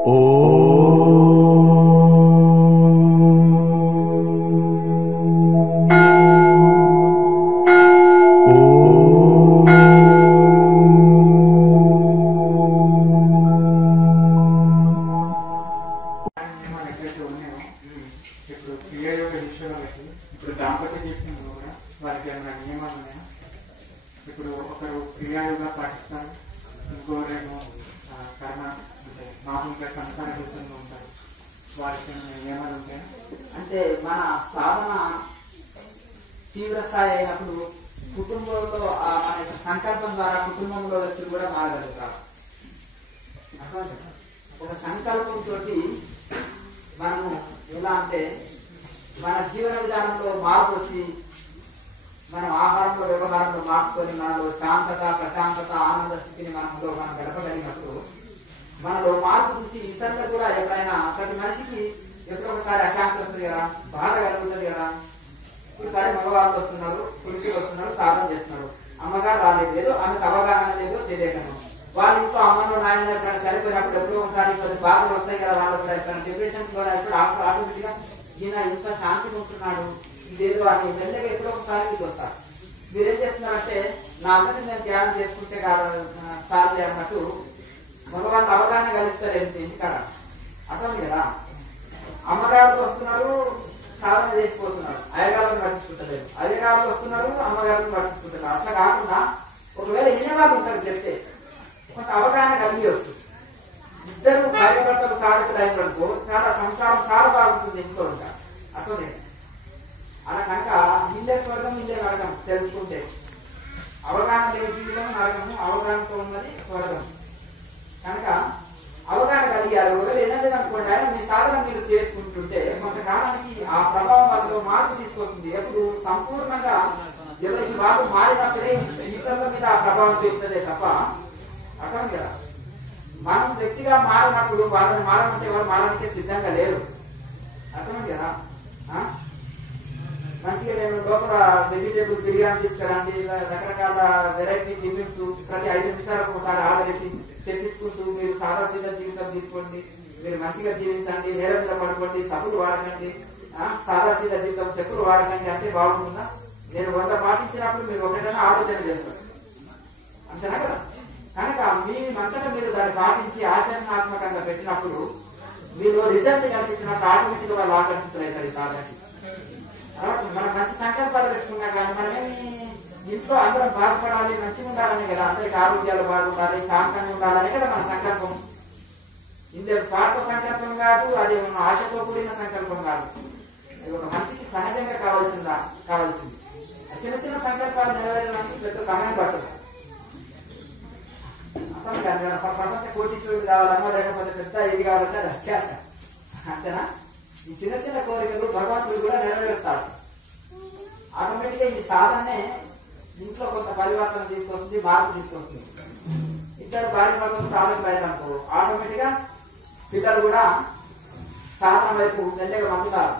అంటే మన సాధన తీవ్ర స్థాయి అయినప్పుడు కుటుంబంలో మన సంకల్పం ద్వారా కుటుంబంలో వ్యక్తులు కూడా మారగలుగుతారు. ఒక సంకల్పంతో మనము ఎలా అంటే మన జీవన విధానంలో మార్పు వచ్చి మనం ఆహారంలో వ్యవహారంలో మార్చుకొని మనలో శాంతత ప్రశాంతత ఆనంద స్థితిని మనం గడపగలిగినప్పుడు మనలో మార్పు చూసి ఇతరులకు కూడా ఎప్పుడైనా ప్రతి మనిషికి ఎప్పుడొకసారి అశాంతి వస్తుంది కదా, బాధ కలుగుతుంది కదా. ఒకసారి మగవాళ్ళు వస్తున్నారు, పురుషులు వస్తున్నారు, సాధన చేస్తున్నారు. అమ్మగారు రాలేదు, ఏదో ఆమెకు అవగాహన లేదో తెలియకను వాళ్ళ ఇంట్లో అమ్మలో నాయన చనిపోయినప్పుడు ఎప్పుడో ఒకసారి బాధలు వస్తాయి కదా. వాళ్ళు డిప్రెషన్ లో ఆటోమేటిక్ గా ఈయన ఇంత శాంతిగా ఉంటున్నాడు ఇదేదో అని మెల్లగా ఎప్పుడో ఒకసారి మీకు వస్తారు. మీరేం చేస్తున్నారంటే నా అందరినీ నేను ధ్యానం చేసుకుంటే సాధ్యం అన్నట్టు మగవాళ్ళు అవగాహన కలిస్తారు ఇంటికాడ అర్థం కదా. అమ్మగారు వస్తున్నారు, సాధన చేసిపోతున్నారు, అయ్యగారులను పట్టించుకుంటలేదు, అయ్యగారులు వస్తున్నారు, అమ్మగారులను పట్టించుకుంటున్నారు. అట్లా కాకుండా ఒకవేళ వినేవాళ్ళు ఉంటారు చెప్తే కొంత అవగాహన కలిగి వస్తుంది. ఇద్దరు భార్యభర్తలు సాధకులు అయినప్పుడు చాలా సంసారం చాలా బాగుంటుంది ఇంట్లో ఉంటారు. అట్లనే అలా కనుక ఇల్లే స్వర్గం ఇల్లే నరకం తెలుసుకుంటే అవగాహన లేని జీవితం నరకము, అవగాహనతో ఉన్నది స్వర్గం. కనుక అవగాహన కలిగారు. ఒకవేళ ఏదంటే అనుకోండి ఆయన మీ సాధన మీరు చేసుకుంటుంటే కొంతకాలానికి ఆ ప్రభావం వాళ్ళలో మార్పు తీసుకొస్తుంది. ఎప్పుడు సంపూర్ణంగా ఎవరికి వాళ్ళు మారినప్పుడే ఇతరుల మీద ఆ ప్రభావం చూపుతుందే తప్ప అర్థం కదా. మనం వ్యక్తిగా మారినప్పుడు వాళ్ళని మారమంటే వాళ్ళు మారడానికే సిద్ధంగా లేరు. అర్థం కదా. మంచిగా నేను లోపల వెజిటేబుల్ బిర్యానీ తీసుకురండి, రకరకాల వెరైటీ టిఫిన్స్ ప్రతి 5 నిమిషాలకు ఒకసారి ఆదరించి తెప్పించుకుంటూ మీరు సాధారణ జీవితం తీసుకోండి, మీరు మంచిగా జీవించండి, నేల మీద పడుకోండి, సబ్బులు వాడకండి, సాధారణ జీవితం చెప్పులు వాడకండి అంటే బాగుంటుందా? నేను 100 పాటించినప్పుడు మీరు ఒకటైనా ఆలోచన చేస్తారు అంతేనా కదా. కనుక మీ మంతటా మీరు దాన్ని పాటించి ఆచరణాత్మకంగా పెట్టినప్పుడు మీరు రిజల్ట్ కనిపించినప్పుడు ఆటోమేటిక్ వాళ్ళు ఆకర్షితులవుతారు ఈ సాధనకి. మనం మంచి సంకల్పాలు పెట్టుకున్నా కానీ మనమేమి ఇంట్లో అందరం బాగుపడాలి, మంచిగా ఉండాలని కదా, అందరికి ఆరోగ్యాలు బాగుండాలి, శాంతంగా ఉండాలని కదా మన సంకల్పం. ఇందులో స్వార్థ సంకల్పం కాదు, అది మన ఆశతో కూడిన సంకల్పం కాదు. అది ఒక మనిషికి సహజంగా కావాల్సింది. చిన్న చిన్న సంకల్పాలు నెరవేరడానికి పెద్ద సమయం పడుతుంది. అసలు కానీ ప్రపంచ కోటీశ్వరుడు కావాలన్నా లేకపోతే పెద్ద ఇది కావాలంటే అది అత్యాశ అంతేనా. ఈ చిన్న చిన్న కోరికలు భగవంతుడు కూడా నెరవేరుతాడు. ఆటోమేటిక్ గా ఈ సాధనే ఇంట్లో కొంత పరివర్తన తీసుకొస్తుంది, మార్పు తీసుకొస్తుంది. ఇద్దరు భార్య భర్తలు సాధన బయటకు ఆటోమేటిక్ గా పిల్లలు కూడా సాధన వైపు మెల్లగా పంపుతారు.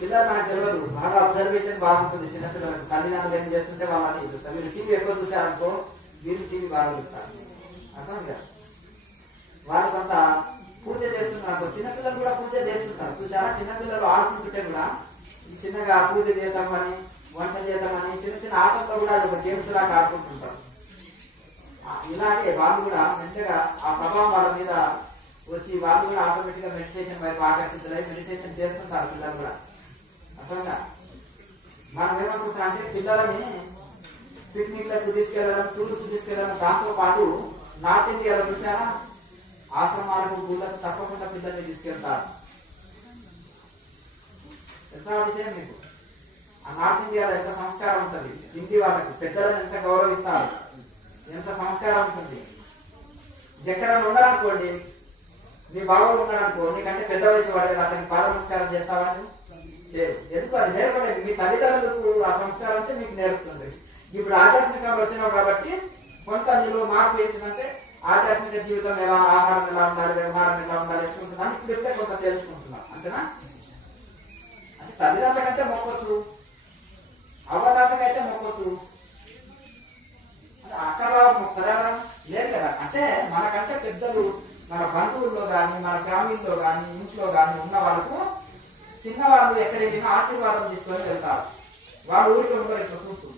పిల్లలు మనకు తెలియదు, బాగా అబ్జర్వేషన్ బాగుంటుంది. చిన్నపిల్లలకు తల్లిదండ్రులు ఏం చేస్తుంటే వాళ్ళని చూస్తారు. మీరు టీవీ ఎక్కువ చూసారనుకో వీళ్ళు టీవీ బాగా చూస్తారు. అర్థం కదా. వాళ్ళు కొంత పూజ చేస్తున్నారు, చిన్నపిల్లలు కూడా పూజ చేస్తుంటారు చూసారా. చిన్నపిల్లలు ఆడుకుంటుంటే కూడా చిన్నగా పూజ చేద్దామని, వంట చేద్దామని చిన్న చిన్న ఆటల్లో కూడా అది ఒక గేమ్స్ లాగా ఆడుకుంటుంటారు. ఇలాగే వాళ్ళు కూడా మంచిగా ఆ ప్రభావం వాళ్ళ మీద వచ్చి వాళ్ళు కూడా ఆటోమేటిక్ గా మెడిటేషన్ వైపు ఆకర్షితులై మెడిటేషన్ చేస్తుంటారు పిల్లలు కూడా. అర్థంగా మనం ఏమనుకుంటున్నాం అంటే పిల్లలని పిక్నిక్లకు తీసుకెళ్లడం, టూర్స్ తీసుకెళ్లడం, దాంతో పాటు నార్త్ ఇండియాలో చూసారా ఆశ్రమాలకు గుళ్ళకు తప్పకుండా పిల్లల్ని తీసుకెళ్తారు. ఎంత విషయం మీకు ఆ నార్త్ ఇండియాలో ఎంత సంస్కారం ఉంటుంది, హిందీ వాళ్ళకి పెద్దలను ఎంత గౌరవిస్తారు, ఎంత సంస్కారం ఉంటుంది. ఎక్కడైనా ఉన్నారనుకోండి, మీ బాబులు ఉన్నారనుకో, నీకంటే పెద్ద వయసు వాడే అతనికి పాద నమస్కారం చేస్తావని ఎందుకు అది నేర్పలేదు. మీ తల్లిదండ్రులకు ఆ సంస్కారం అంటే మీకు నేర్పుతుంది. ఇప్పుడు ఆధ్యాత్మికంగా వచ్చినావు కాబట్టి కొంత నీలో మార్పు ఏంటంటే ఆధ్యాత్మిక జీవితం ఎలా, ఆహారం ఎలా ఉండాలి, వ్యవహారం ఎలా ఉండాలి ఎట్లుంటుందని ఇప్పుడు చెప్తే కొంత తెలుసుకుంటున్నాం అంతేనా. అంటే తల్లిదండ్రులకంటే మొక్కొచ్చు, అవ్వదాతకైతే మొక్కొచ్చు, అంటే అక్కడ మొక్కరా లేదు కదా. అంటే మనకంటే పెద్దలు మన బంధువుల్లో కానీ మన ఫ్యామిలీలో కానీ ఇంట్లో కానీ ఉన్న వాళ్ళకు చిన్నవాళ్ళు ఎక్కడ వెళ్ళినా ఆశీర్వాదం తీసుకొని వెళ్తారు. వాళ్ళు ఊరికి ఉంటారు ఇట్లా చూస్తూ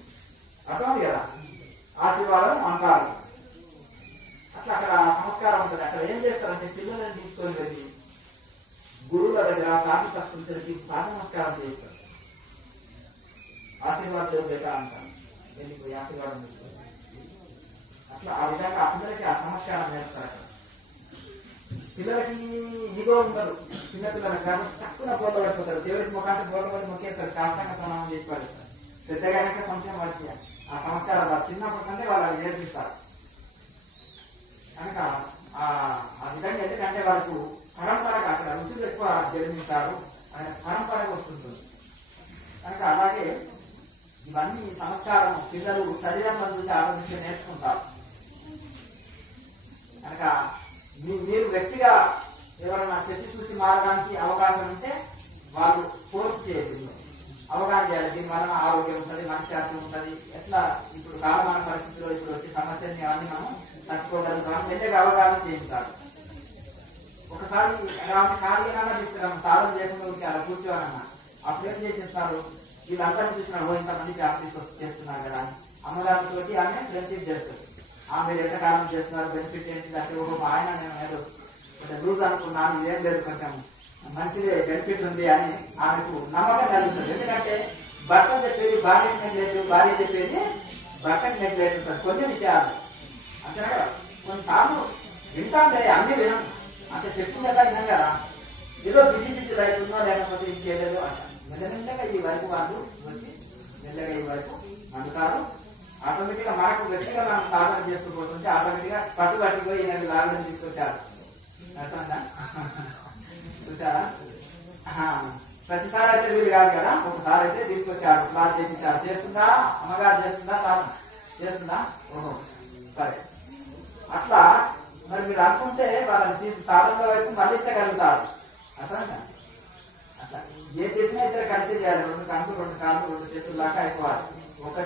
అర్థమైంది కదా, ఆశీర్వాదం అంటారు. అట్లా అక్కడ సంస్కారం ఉంటుంది. అక్కడ ఏం చేస్తారంటే పిల్లలను తీసుకొని వెళ్ళి గురువుల దగ్గర సాధి తప్పులకి పాద నమస్కారం చేస్తారు. ఆశీర్వాదం లేక అంటారు, వెళ్ళిపోయి ఆశీర్వాదం చేస్తారు. అట్లా ఆ విధంగా అందరికీ ఆ సంస్కారం నేర్పుతారు. పిల్లలకి ఇదిగో ఉండదు, చిన్నపిల్లలకు కానీ తక్కువ బోధ పడిపోతారు. దేవుడికి ముఖానికి బోధ పడి మొక్కేస్తారు, కాస్తంగా ప్రణామం చేసి పడతారు. పెద్దగానే కొంచెం వచ్చి ఆ సంస్కారం చిన్నప్పటి కంటే వాళ్ళకి నేర్పిస్తారు. కనుక ఆ విధంగా ఎందుకంటే వాళ్ళకు పరంపరగా అక్కడ రుచులు ఎక్కువ జన్మిస్తారు, పరంపరగా వస్తుంటుంది. కనుక అలాగే ఇవన్నీ సంస్కారం పిల్లలు శరీరంలో చూసి ఆలోచించి నేర్చుకుంటారు. కనుక మీరు వ్యక్తిగా ఎవరైనా చెట్టు చూసి మారడానికి అవకాశం ఉంటే వాళ్ళు ఫోర్స్ చేయదు, అవగాహన చేయాలి. దీని వలన ఆరోగ్యం ఉంటుంది, మనశ్శాంతి ఉంటుంది. ఎట్లా ఇప్పుడు కాలమాన పరిస్థితుల్లో ఇప్పుడు వచ్చే సమస్యల్ని అవన్నీ మనం తట్టుకోగలుగుతాం, మెల్లగా అవగాహన చేయించాలి. ఒకసారి అలాంటి కార్యక్రమంగా తీసుకున్నాం, సాధన చేయకుండా అలా కూర్చోవాలన్నా అప్పుడు ఏం చేసేస్తారు, వీళ్ళందరినీ చూసినా ఇంతమంది ప్రాక్టీస్ చేస్తున్నారు కదా, అమ్మగారితో ఆమె ఫ్రెండ్షిప్ చేస్తారు. ఆమె ఎంతకాలం చేస్తున్నారు, బెనిఫిట్ ఏంటి అంటే ఆయన నేను ఏదో కొంచెం లూజ్ అనుకున్నాను, ఇదేం లేదు కొంచెం మంచిదే బెనిఫిట్ ఉంది అని ఆమెకు నమ్మకం కలుగుతుంది. ఎందుకంటే భర్త చెప్పేది భార్యకి నెగ్లెక్ట్, భార్య చెప్పేది భర్తకి నెగ్లెక్ట్ ఉంటుంది కొన్ని విషయాలు. అంతేనా కదా, కొన్నిసార్లు వింటాం కదా, అన్ని వినం, అంటే చెప్తుందా వినం కదా, ఏదో బిజీ బిజీ అవుతుందో లేకపోతే ఇంకేదో అంట. మెల్లమెల్లగా ఈ వైపు వాళ్ళు వచ్చి మెల్లగా ఈ వైపు అందుతారు. ఆటోమేటిక్గా మనకు వ్యక్తిగా మనం సాధన చేసుకుపోతుంటే ఆటోమేటిక్గా పట్టుబట్టిపోయి ఈయన లాగడం తీసుకొచ్చారు. అర్థంగా చూసారా, ప్రతిసారి అయితే వీళ్ళు కాదు కదా, ఒకసారి అయితే తీసుకొచ్చారు, క్లాస్ చేయించారు. చేస్తుందా అమ్మగారు, చేస్తుందా సాధన చేస్తుందా, ఓహో సరే. అట్లా మరి మీరు అనుకుంటే వాళ్ళని తీసి సాధనలో వైపు మళ్ళించగలుగుతారు. అర్థంగా అట్లా ఏ చేసినా ఇద్దరు కలిసి చేయాలి. 2 కంట్లు 2 కాళ్ళు 2 చేతులు దాకా అయిపోవాలి. ఒక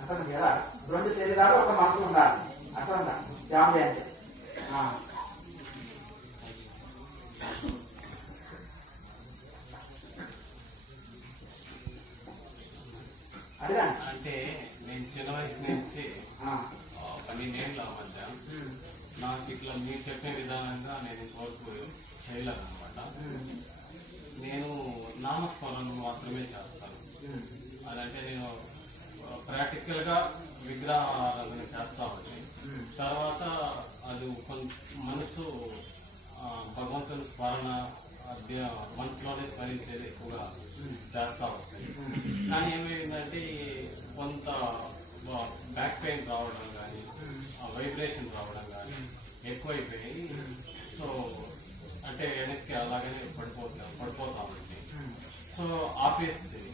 అర్థం కదా, 2 శరీరాలు ఒక మనసు ఉండాలి. అర్థంగా ఫ్యామిలీ అంటే అంటే నేను చిన్న వయసు నుంచి 12 ఏళ్ళ మధ్య నాకు ఇట్లా మీరు చెప్పే విధానంగా నేను ఇంతవరకు చేయలేదు అనమాట. నేను నామస్మరణ మాత్రమే చేస్తాను. అదంటే నేను ప్రాక్టికల్ గా విగ్రహారాధన చేస్తా ఉంటాను. తర్వాత అది మనసు భగవంతుని స్మరణ మనసులోనే స్మరించేది ఎక్కువగా చేస్తా ఉంటాయి. కానీ ఏమైందంటే కొంత బ్యాక్ పెయిన్ రావడం కానీ వైబ్రేషన్ రావడం కానీ ఎక్కువైపోయి, సో అంటే వెనక్కి అలాగనే పడిపోతా ఉంది. సో ఆపేస్తుంది.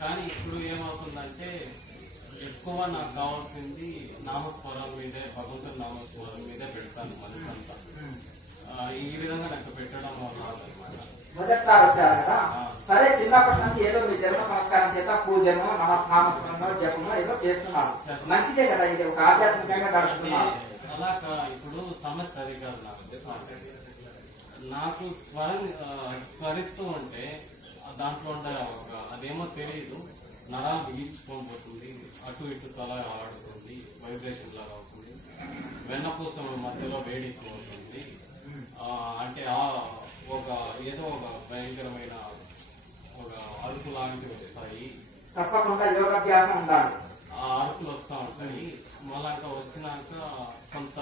కానీ ఇప్పుడు ఏమవుతుందంటే ఎక్కువ నాకు కావాల్సింది నామస్వరం మీదే, భగవంతుని నామస్వరం మీదే పెడతాను మనసు అంతా. ఈ విధంగా నాకు పెట్టడం వల్ల మొదటిసారి వచ్చారు కదా, సరే చిన్నప్పటి నుంచి ఏదో మీ జన్మ సంస్కారం చేత పూజను నామస్మరణో జపమో ఏదో చేస్తున్నారు, మంచిదే కదా, ఇది ఒక ఆధ్యాత్మికంగా గడుపుతున్నారు. అలా ఇప్పుడు సమస్య అది కాదు. నాకు స్మరిస్తూ ఉంటే దాంట్లో ఉండే అదేమో తెలియదు, నరాలు బిగించుకోబోతుంది, అటు ఇటు తల ఆడుతుంది, వైబ్రేషన్ లాగా అవుతుంది, వెన్నపూస మధ్యలో వేడిపోతుంది. అంటే ఏదో ఒక భయంకరమైన ఒక అరుపు లాంటివి వస్తాయి. తప్పకుండా యోగాభ్యాసం ఉండాలి. ఆ అరుపులు వస్తూ ఉంటాయి. మళ్ళా వచ్చినాక కొంత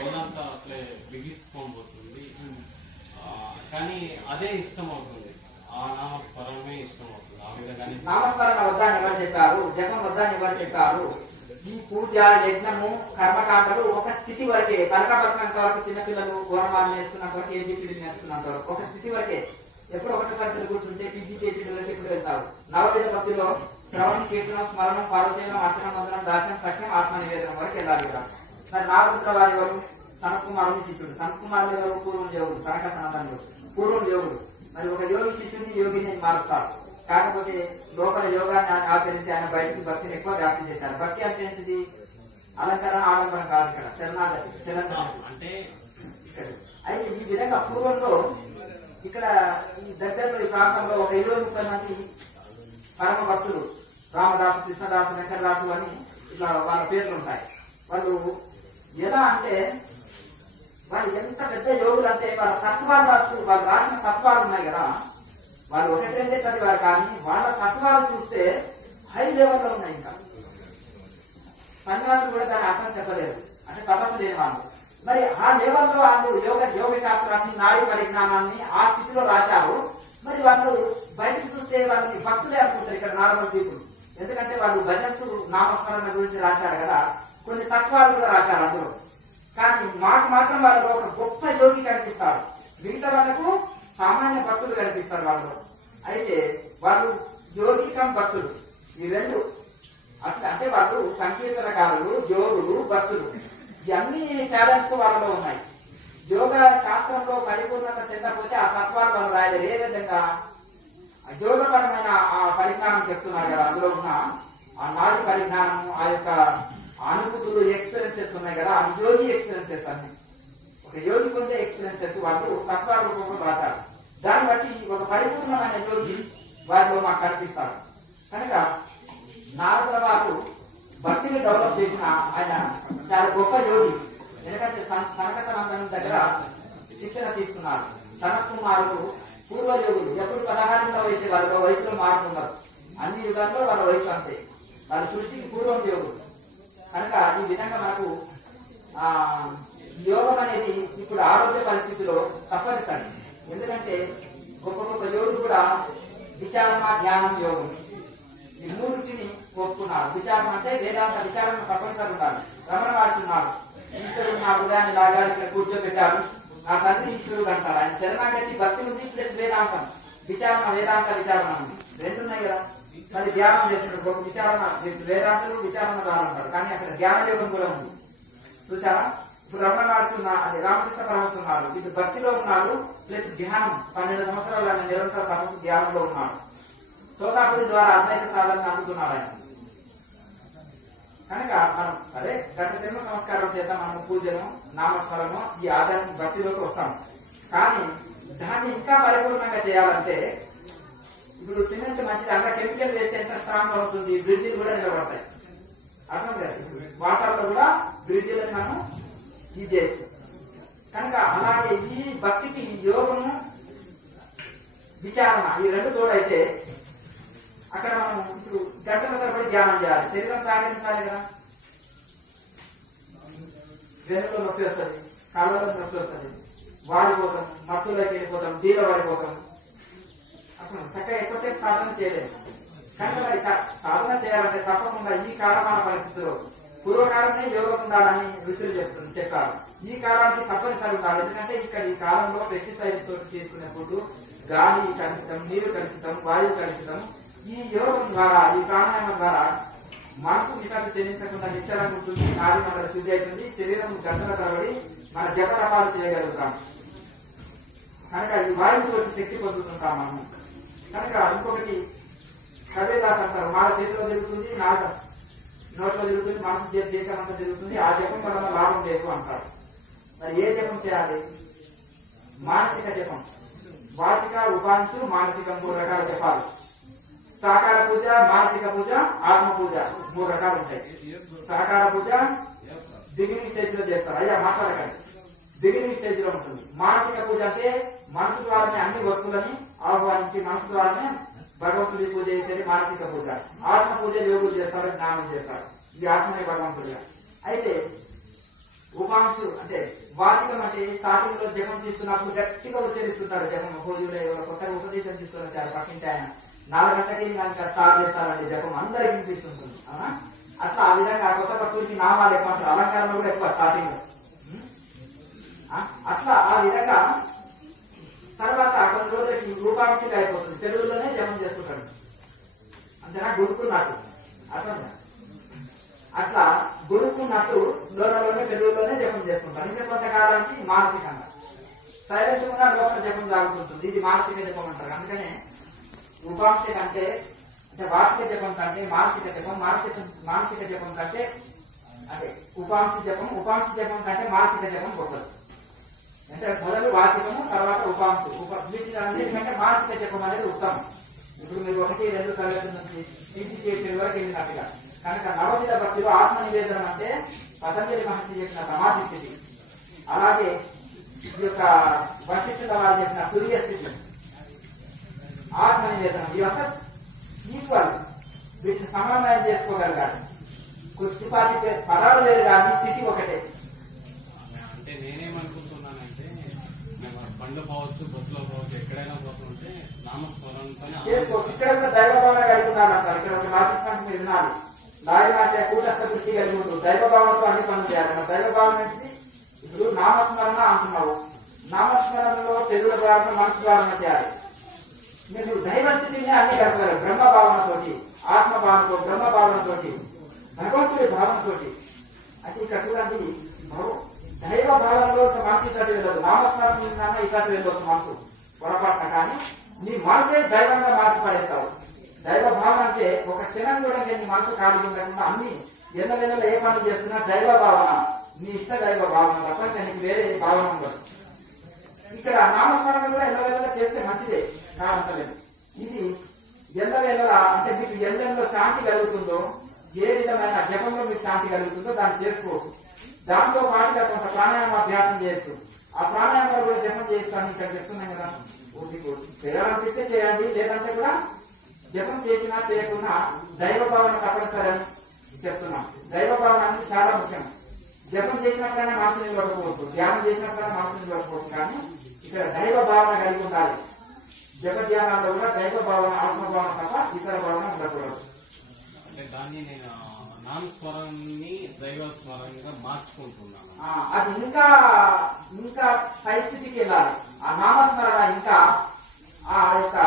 ఒళ్ళంతా అట్లే బిగిసుకోబోతుంది. కానీ అదే ఇష్టం అవుతుంది, ఆ నామస్మరణమే ఇష్టం అవుతుంది. ఆ విధంగా నామస్మరణ వద్దని ఎవరు చెప్పారు, జపం వద్దని ఎవరు చెప్పారు? ఈ పూజ యజ్ఞము కర్మకాండలు ఒక స్థితి వరకే, కనకపట్టినంత వరకు చిన్నపిల్లలు గోరమాలు నేర్చుకున్నంత వరకు ఏబిసిడి నేర్చుకున్నంత వరకు ఒక స్థితి వరకే. ఎప్పుడు ఒకటి పరిస్థితులు కూర్చుంటే పీజీపీసీడీ వరకు ఇప్పుడు వెళ్తారు. నవవిధ భక్తిలో శ్రవణం, కీర్తనం, స్మరణం, పార్వతీయం, అర్చనం, వందనం, దాస్యం, సఖ్యం, ఆత్మ నివేదనం వరకు వెళ్ళాలి కదా. మరి నాగపుత్ర వారి ఎవరు? సనత్కుమారుని శిష్యుడు. సనత్కుమారుడు ఎవరు? పూర్వం దేవుడు, కనక సనాతనుడు, పూర్వం దేవుడు. మరి ఒక యోగి శిష్యుడిని యోగిని మారుస్తారు. కాకపోతే లోపల యోగాన్ని ఆచరించి ఆయన బయటికి భక్తిని ఎక్కువ వ్యాప్తి చేశారు. భక్తి అంటే ఏంటిది? అలంకరణ ఆడంబరం కాదు ఇక్కడ శరణాగతి శరణాగతి అంటే ఇక్కడ. అయితే ఈ విధంగా పూర్వంలో ఇక్కడ ఈ దగ్గరలో ఈ ప్రాంతంలో ఒక 20-30 మంది పరమ భక్తులు రామదాసు, కృష్ణదాసు, వెంకటదాసు అని ఇట్లా వాళ్ళ పేర్లు ఉంటాయి. వాళ్ళు ఎలా అంటే వాళ్ళు ఎంత పెద్ద యోగులు అంటే వాళ్ళ తత్వాలు వాళ్ళు రాసిన తత్వాలు ఉన్నాయి కదా, వాళ్ళు ఒకటే చదివారు కానీ వాళ్ళ తత్వాలు చూస్తే హై లెవెల్లో ఉన్నాయి. ఇంకా సన్యాసులు కూడా దాని అర్థం చెప్పలేదు, అంటే తపస్సు లేని వాళ్ళు. మరి ఆ లెవెల్లో వాళ్ళు యోగ శాస్త్రాన్ని, నాడీ పరిజ్ఞానాన్ని ఆ స్థితిలో రాశారు. మరి వాళ్ళు బయటకు చూస్తే వాళ్ళని భక్తులే అనుకుంటారు ఇక్కడ నార్మల్ పీపుల్. ఎందుకంటే వాళ్ళు భజన్స్ నామస్మరణ గురించి రాశారు కదా, కొన్ని తత్వాలు కూడా రాశారు అందులో. కానీ మాకు మాత్రం వాళ్ళలో ఒక గొప్ప యోగి కనిపిస్తారు, మిగతా వాళ్ళకు సామాన్య భక్తులు కనిపిస్తారు వాళ్ళలో. అయితే వాళ్ళు యోగి కం భక్తులు, ఈ రెండు అట్లా. అంటే వాళ్ళు సంకీర్తనకారులు, యోగులు, భక్తులు, ఇవన్నీ టాలెంట్స్ వాళ్ళలో ఉన్నాయి. యోగ శాస్త్రంలో పరిపూర్ణత చెందకపోతే ఆ తత్వాలు వాళ్ళు రాయలేరు. ఏ విధంగా యోగపరమైన ఆ పరిజ్ఞానం చెప్తున్నారు కదా, అందులో ఉన్న ఆ నాటి పరిజ్ఞానం, ఆ యొక్క అనుభూతులు, ఎక్స్పీరియన్సెస్ ఉన్నాయి కదా, ఆ యోగి ఎక్స్పీరియన్సెస్ అన్ని. ఒక యోగి పొందే ఎక్స్పీరియన్సెస్ వాళ్ళు తత్వాల రూపంలో రాశారు. దాన్ని బట్టి ఒక పరిపూర్ణమైన యోగి వారిలో మాకు కనిపిస్తారు. కనుక నారదుల వారు భక్తిని డెవలప్ చేసిన ఆయన చాలా గొప్ప యోగి. ఎందుకంటే సనకసనందనం దగ్గర శిక్షణ తీసుకున్నారు. సనత్ కుమారులు పూర్వ యోగులు, ఎప్పుడు 16 వయసు వాళ్ళ వయసులో మారుతున్నారు. అన్ని యుగాల్లో వాళ్ళ వయసు అంతే, వాళ్ళ సృష్టికి పూర్వం యోగులు. కనుక ఈ విధంగా మనకు యోగం అనేది ఇప్పుడు ఆరోగ్య పరిస్థితిలో తప్పనిసరి. ఎందుకంటే గొప్ప గొప్ప యోగులు కూడా విచారణ, ధ్యానం, యోగం ఈ మూడింటిని ఒప్పుకున్నారు. విచారం అంటే వేదాంత విచారణ తప్పనిసరి ఉండాలి. రమణ వాడుతున్నారు, ఈశ్వరుడు నా హృదయాన్ని లాగాలి, ఇక్కడ కూర్చోబెట్టారు, నా తండ్రి ఈశ్వరుడు అంటారు. ఆయన శరణాగతి భక్తి ఉంది, ప్లస్ వేదాంతం విచారణ, వేదాంత విచారణ ఉంది, రెండు ఉన్నాయి కదా. మరి ధ్యానం చేస్తున్నాడు, గొప్ప విచారణ వేదాంతులు విచారణ అంటారు, కానీ అక్కడ ధ్యాన యోగం కూడా ఉంది. చూసారా, ఇప్పుడు రమణ వాడుతున్న అది రామకృష్ణ పరమస్తున్నారు, ఇది భక్తిలో ఉన్నాడు, ప్లస్ ధ్యానం 12 సంవత్సరాలు ఆయన నిరంతర తపస్సు ధ్యానంలో ఉన్నాడు. సోదాపురి ద్వారా అద్వైత సాధన అందుకున్నాడు ఆయన. కనుక మనం సరే గత జన్మ సంస్కారం చేత మనం పూజను, నామస్మరణము, ఈ ఆధారం భక్తిలోకి వస్తాం. కానీ దాన్ని ఇంకా పరిపూర్ణంగా చేయాలంటే ఇప్పుడు సిమెంట్ మంచిది, అంత కెమికల్ వేస్తే ఎంత స్ట్రాంగ్ అవుతుంది, బ్రిడ్జిలు కూడా నిలబడతాయి. అర్థం కాదు, వాటర్లో కూడా బ్రిడ్జిలను మనం ఇది చేయొచ్చు. కనుక అలాగే ఈ భక్తికి యోగము, విచారణ ఈ రెండు తోడైతే అక్కడ మనం ఇప్పుడు గంటల తరబడి ధ్యానం చేయాలి. శరీరం సాగించాలి కదా, వెనుకలో నొప్పి వస్తుంది, కాళ్ళలో నొప్పి వస్తుంది, వాడిపోతాం, మత్తులోకి వెళ్ళిపోతాం, దీలో పడిపోతాం. అప్పుడు చక్కగా ఎక్కువసేపు సాధన చేయలేదు. కనుక మరి సాధన చేయాలంటే తప్పకుండా ఈ కాలమాన పరిస్థితుల్లో పూర్వకాలమే యోగం ఉండాలని ఋషులు చెప్పారు. ఈ కాలానికి తప్పనిసరి ఉండాలి. ఎందుకంటే ఇక్కడ ఈ కాలంలో పెస్టిసైడ్స్ తోటి చేసుకునే ఫుడ్, గాలి కలుషితం, నీరు కలుషితం, వాయువు కలుషితం. ఈ యోగం ద్వారా, ఈ ప్రాణాయామం ద్వారా మనసు వికాసం చెల్లించకుండా నిశ్చలంగా ఉంటుంది, నాడి మండల శుద్ధి అవుతుంది, శరీరం గంటల తరబడి మన జపతపాలు చేయగలుగుతాం. కనుక ఈ వాయువుతో శక్తి పొందుతుంటాం మనము. కనుక ఇంకొకటి కబీర్దాస్ అంటారు, మాల చేతిలో జరుగుతుంది, నాట నోట్లో జరుగుతుంది, మనసు దేశం అంతా జరుగుతుంది, ఆ జపం వలన లాభం లేదు అంటారు. మరి ఏ జపం చేయాలి? మానసిక జపం, వాచిక, ఉపాంశు, మానసికం 3 రకాల జపాలు. సాకార పూజ, మానసిక పూజ, ఆత్మ పూజ 3 రకాలు ఉంటాయి. సాకార పూజ బిగినింగ్ స్టేజ్ లో చేస్తారు, అయ్యా మాట్లాడకండి, బిగినింగ్ స్టేజ్ లో ఉంటుంది. మానసిక పూజ అంటే మనసు ద్వారానే అన్ని వస్తువులని ఆహ్వానించి మనసు ద్వారానే భగవంతుడి పూజ చేసేది మానసిక పూజ. ఆత్మ పూజ యోగులు చేస్తారు, జ్ఞానం చేస్తారు, ఈ ఆత్మనే భగవంతుడిగా. అయితే ఉపాంశు అంటే వాచికం అంటే స్టార్టింగ్ లో జపం తీసుకున్నప్పుడు గట్టిగా ఉచ్చరిస్తుంటారు. జపం పూజలో కొత్తగా ఉపదేశం తీసుకున్నారు పక్కింటి ఆయన, 4 గంటలకి కనుక స్టార్ట్ చేస్తారండి జపం, అందరికి వినిపిస్తుంటుంది. అట్లా ఆ విధంగా కొత్త భక్తులకి నామాలు ఎక్కువ అంటారు, అలంకారంలో కూడా ఎక్కువ స్టార్టింగ్ లో. అట్లా ఆ విధంగా తర్వాత కొన్ని రోజులకి రూపాంశగా అయిపోతుంది, తెలుగులోనే జపం చేసుకుంటాడు. అంతేనా, గురుకున్నట్టు. అర్థం అట్లా గురుకున్నట్టు లోనలోనే తెలుగులోనే జపం చేసుకుంటారు. ఇంకా కొంతకాలానికి మానసికంగా సైలెంట్ గా లోపల జపం సాగుతుంటుంది. ఇది మానసిక జపం అంటారు. అందుకనే ఉపాంశ కంటే అంటే వార్షిక జపం కంటే మానసిక జపం, మానసిక జపం కంటే అంటే ఉపాంశ జపం కంటే మానసిక జపం గొప్పది. అంటే మొదలు వాచికము, తర్వాత వీటికంటే మానసిక జపం అనేది ఉత్తమం. ఇప్పుడు మీరు 1, 2 తరగతి నుంచి పీజీ చేసే వరకు వెళ్ళినట్టుగా కనుక నవవిధ భక్తిలో ఆత్మ నివేదనం అంటే పతంజలి మహర్షి చెప్పిన సమాధి స్థితి, అలాగే ఈ యొక్క వశిష్ఠుల వారు చెప్పిన తురియ స్థితి, ఆత్మ నివేదనం ఇవంతా ఈక్వల్. వీటిని సమన్వయం చేసుకోగలగాలి. కొద్దిపాటి పదాలు వేరు కానీ స్థితి ఒకటే. అంటే నేనేమనుకుంటున్నానంటే బండ్లు పోవచ్చు, బస్సులో పోవచ్చు, ఎక్కడైనా పోతుంటే నామస్మరణతో చేసుకోవచ్చు. ఇక్కడ కూడా దైవ భావన కలిగి ఉండాలంటారు. ఇక్కడ ఒక రాజస్థాన్ మీరు వినాలి, లాయనాశ కూటస్థ దృష్టి కలిగి ఉంటుంది. దైవ భావనతో అన్ని పనులు చేయాలి. దైవ భావన నుంచి ఇప్పుడు నామస్మరణ అంటున్నావు, నామస్మరణలో తెలుగు భావన మనసు భావన చేయాలి. మీరు దైవ స్థితిని అన్ని కలపాలి. బ్రహ్మ భావనతోటి, ఆత్మ భావనతో, బ్రహ్మ భావనతోటి, భగవంతుడి భావనతోటి. అయితే ఇక్కడ చూడండి, దైవ భావనలో మనసు ఇక్కడికి వెళ్ళదు, నామస్మరణ ఇక్కడికి వెళ్ళవచ్చు మనసు పొరపాటున. కానీ నీ మనసే దైవంగా మార్చి పడేస్తావు. దైవ భావన అంటే ఒక క్షణం కూడా నేను మనసు ఖాళీ ఉండకుండా అన్ని ఎన్నెన్నెల ఏ పనులు చేస్తున్నా దైవ భావన, నీ ఇష్ట దైవ భావన తప్ప నీకు వేరే భావన ఉండదు. ఇక్కడ నామస్మరణ కూడా ఎన్నెన్నెల చేస్తే మంచిదే, కాదంటలేదు. ఇది ఎన్నెన్నెల అంటే మీకు ఎన్నెన్నో శాంతి కలుగుతుందో, ఏ విధమైన జపంలో మీకు శాంతి కలుగుతుందో దాన్ని చేసుకోవచ్చు. దాంతో పాటుగా కొంత ప్రాణాయామ అభ్యాసం చేయొచ్చు. ఆ ప్రాణాయామాలు కూడా జపం చేస్తాను ఇక్కడ చెప్తున్నాం కదా. చేయాలనిపిస్తే చేయండి, లేదంటే కూడా జపం చేసినా చేయకుండా దైవ భావన తప్పనిసరని చెప్తున్నాం. దైవ భావన అనేది చాలా ముఖ్యం. జపం చేసినప్పుడైనా మనసు నిలబడకపోవచ్చు, ధ్యానం చేసినప్పుడైనా మనసు నిలబడకపోవచ్చు. కానీ ఇక్కడ దైవ భావన కలిగి ఉండాలి. జప ధ్యానాల్లో కూడా దైవ భావన, ఆత్మభావన తప్ప ఇతర భావన ఉండకూడదు. అంటే దాన్ని నేను నామస్మరణని దైవ స్మరణగా మార్చుకుంటున్నాను. అది ఇంకా ఇంకా పరిస్థితికి వెళ్ళాలి. ఆ నామస్మరణ ఇంకా ఆ యొక్క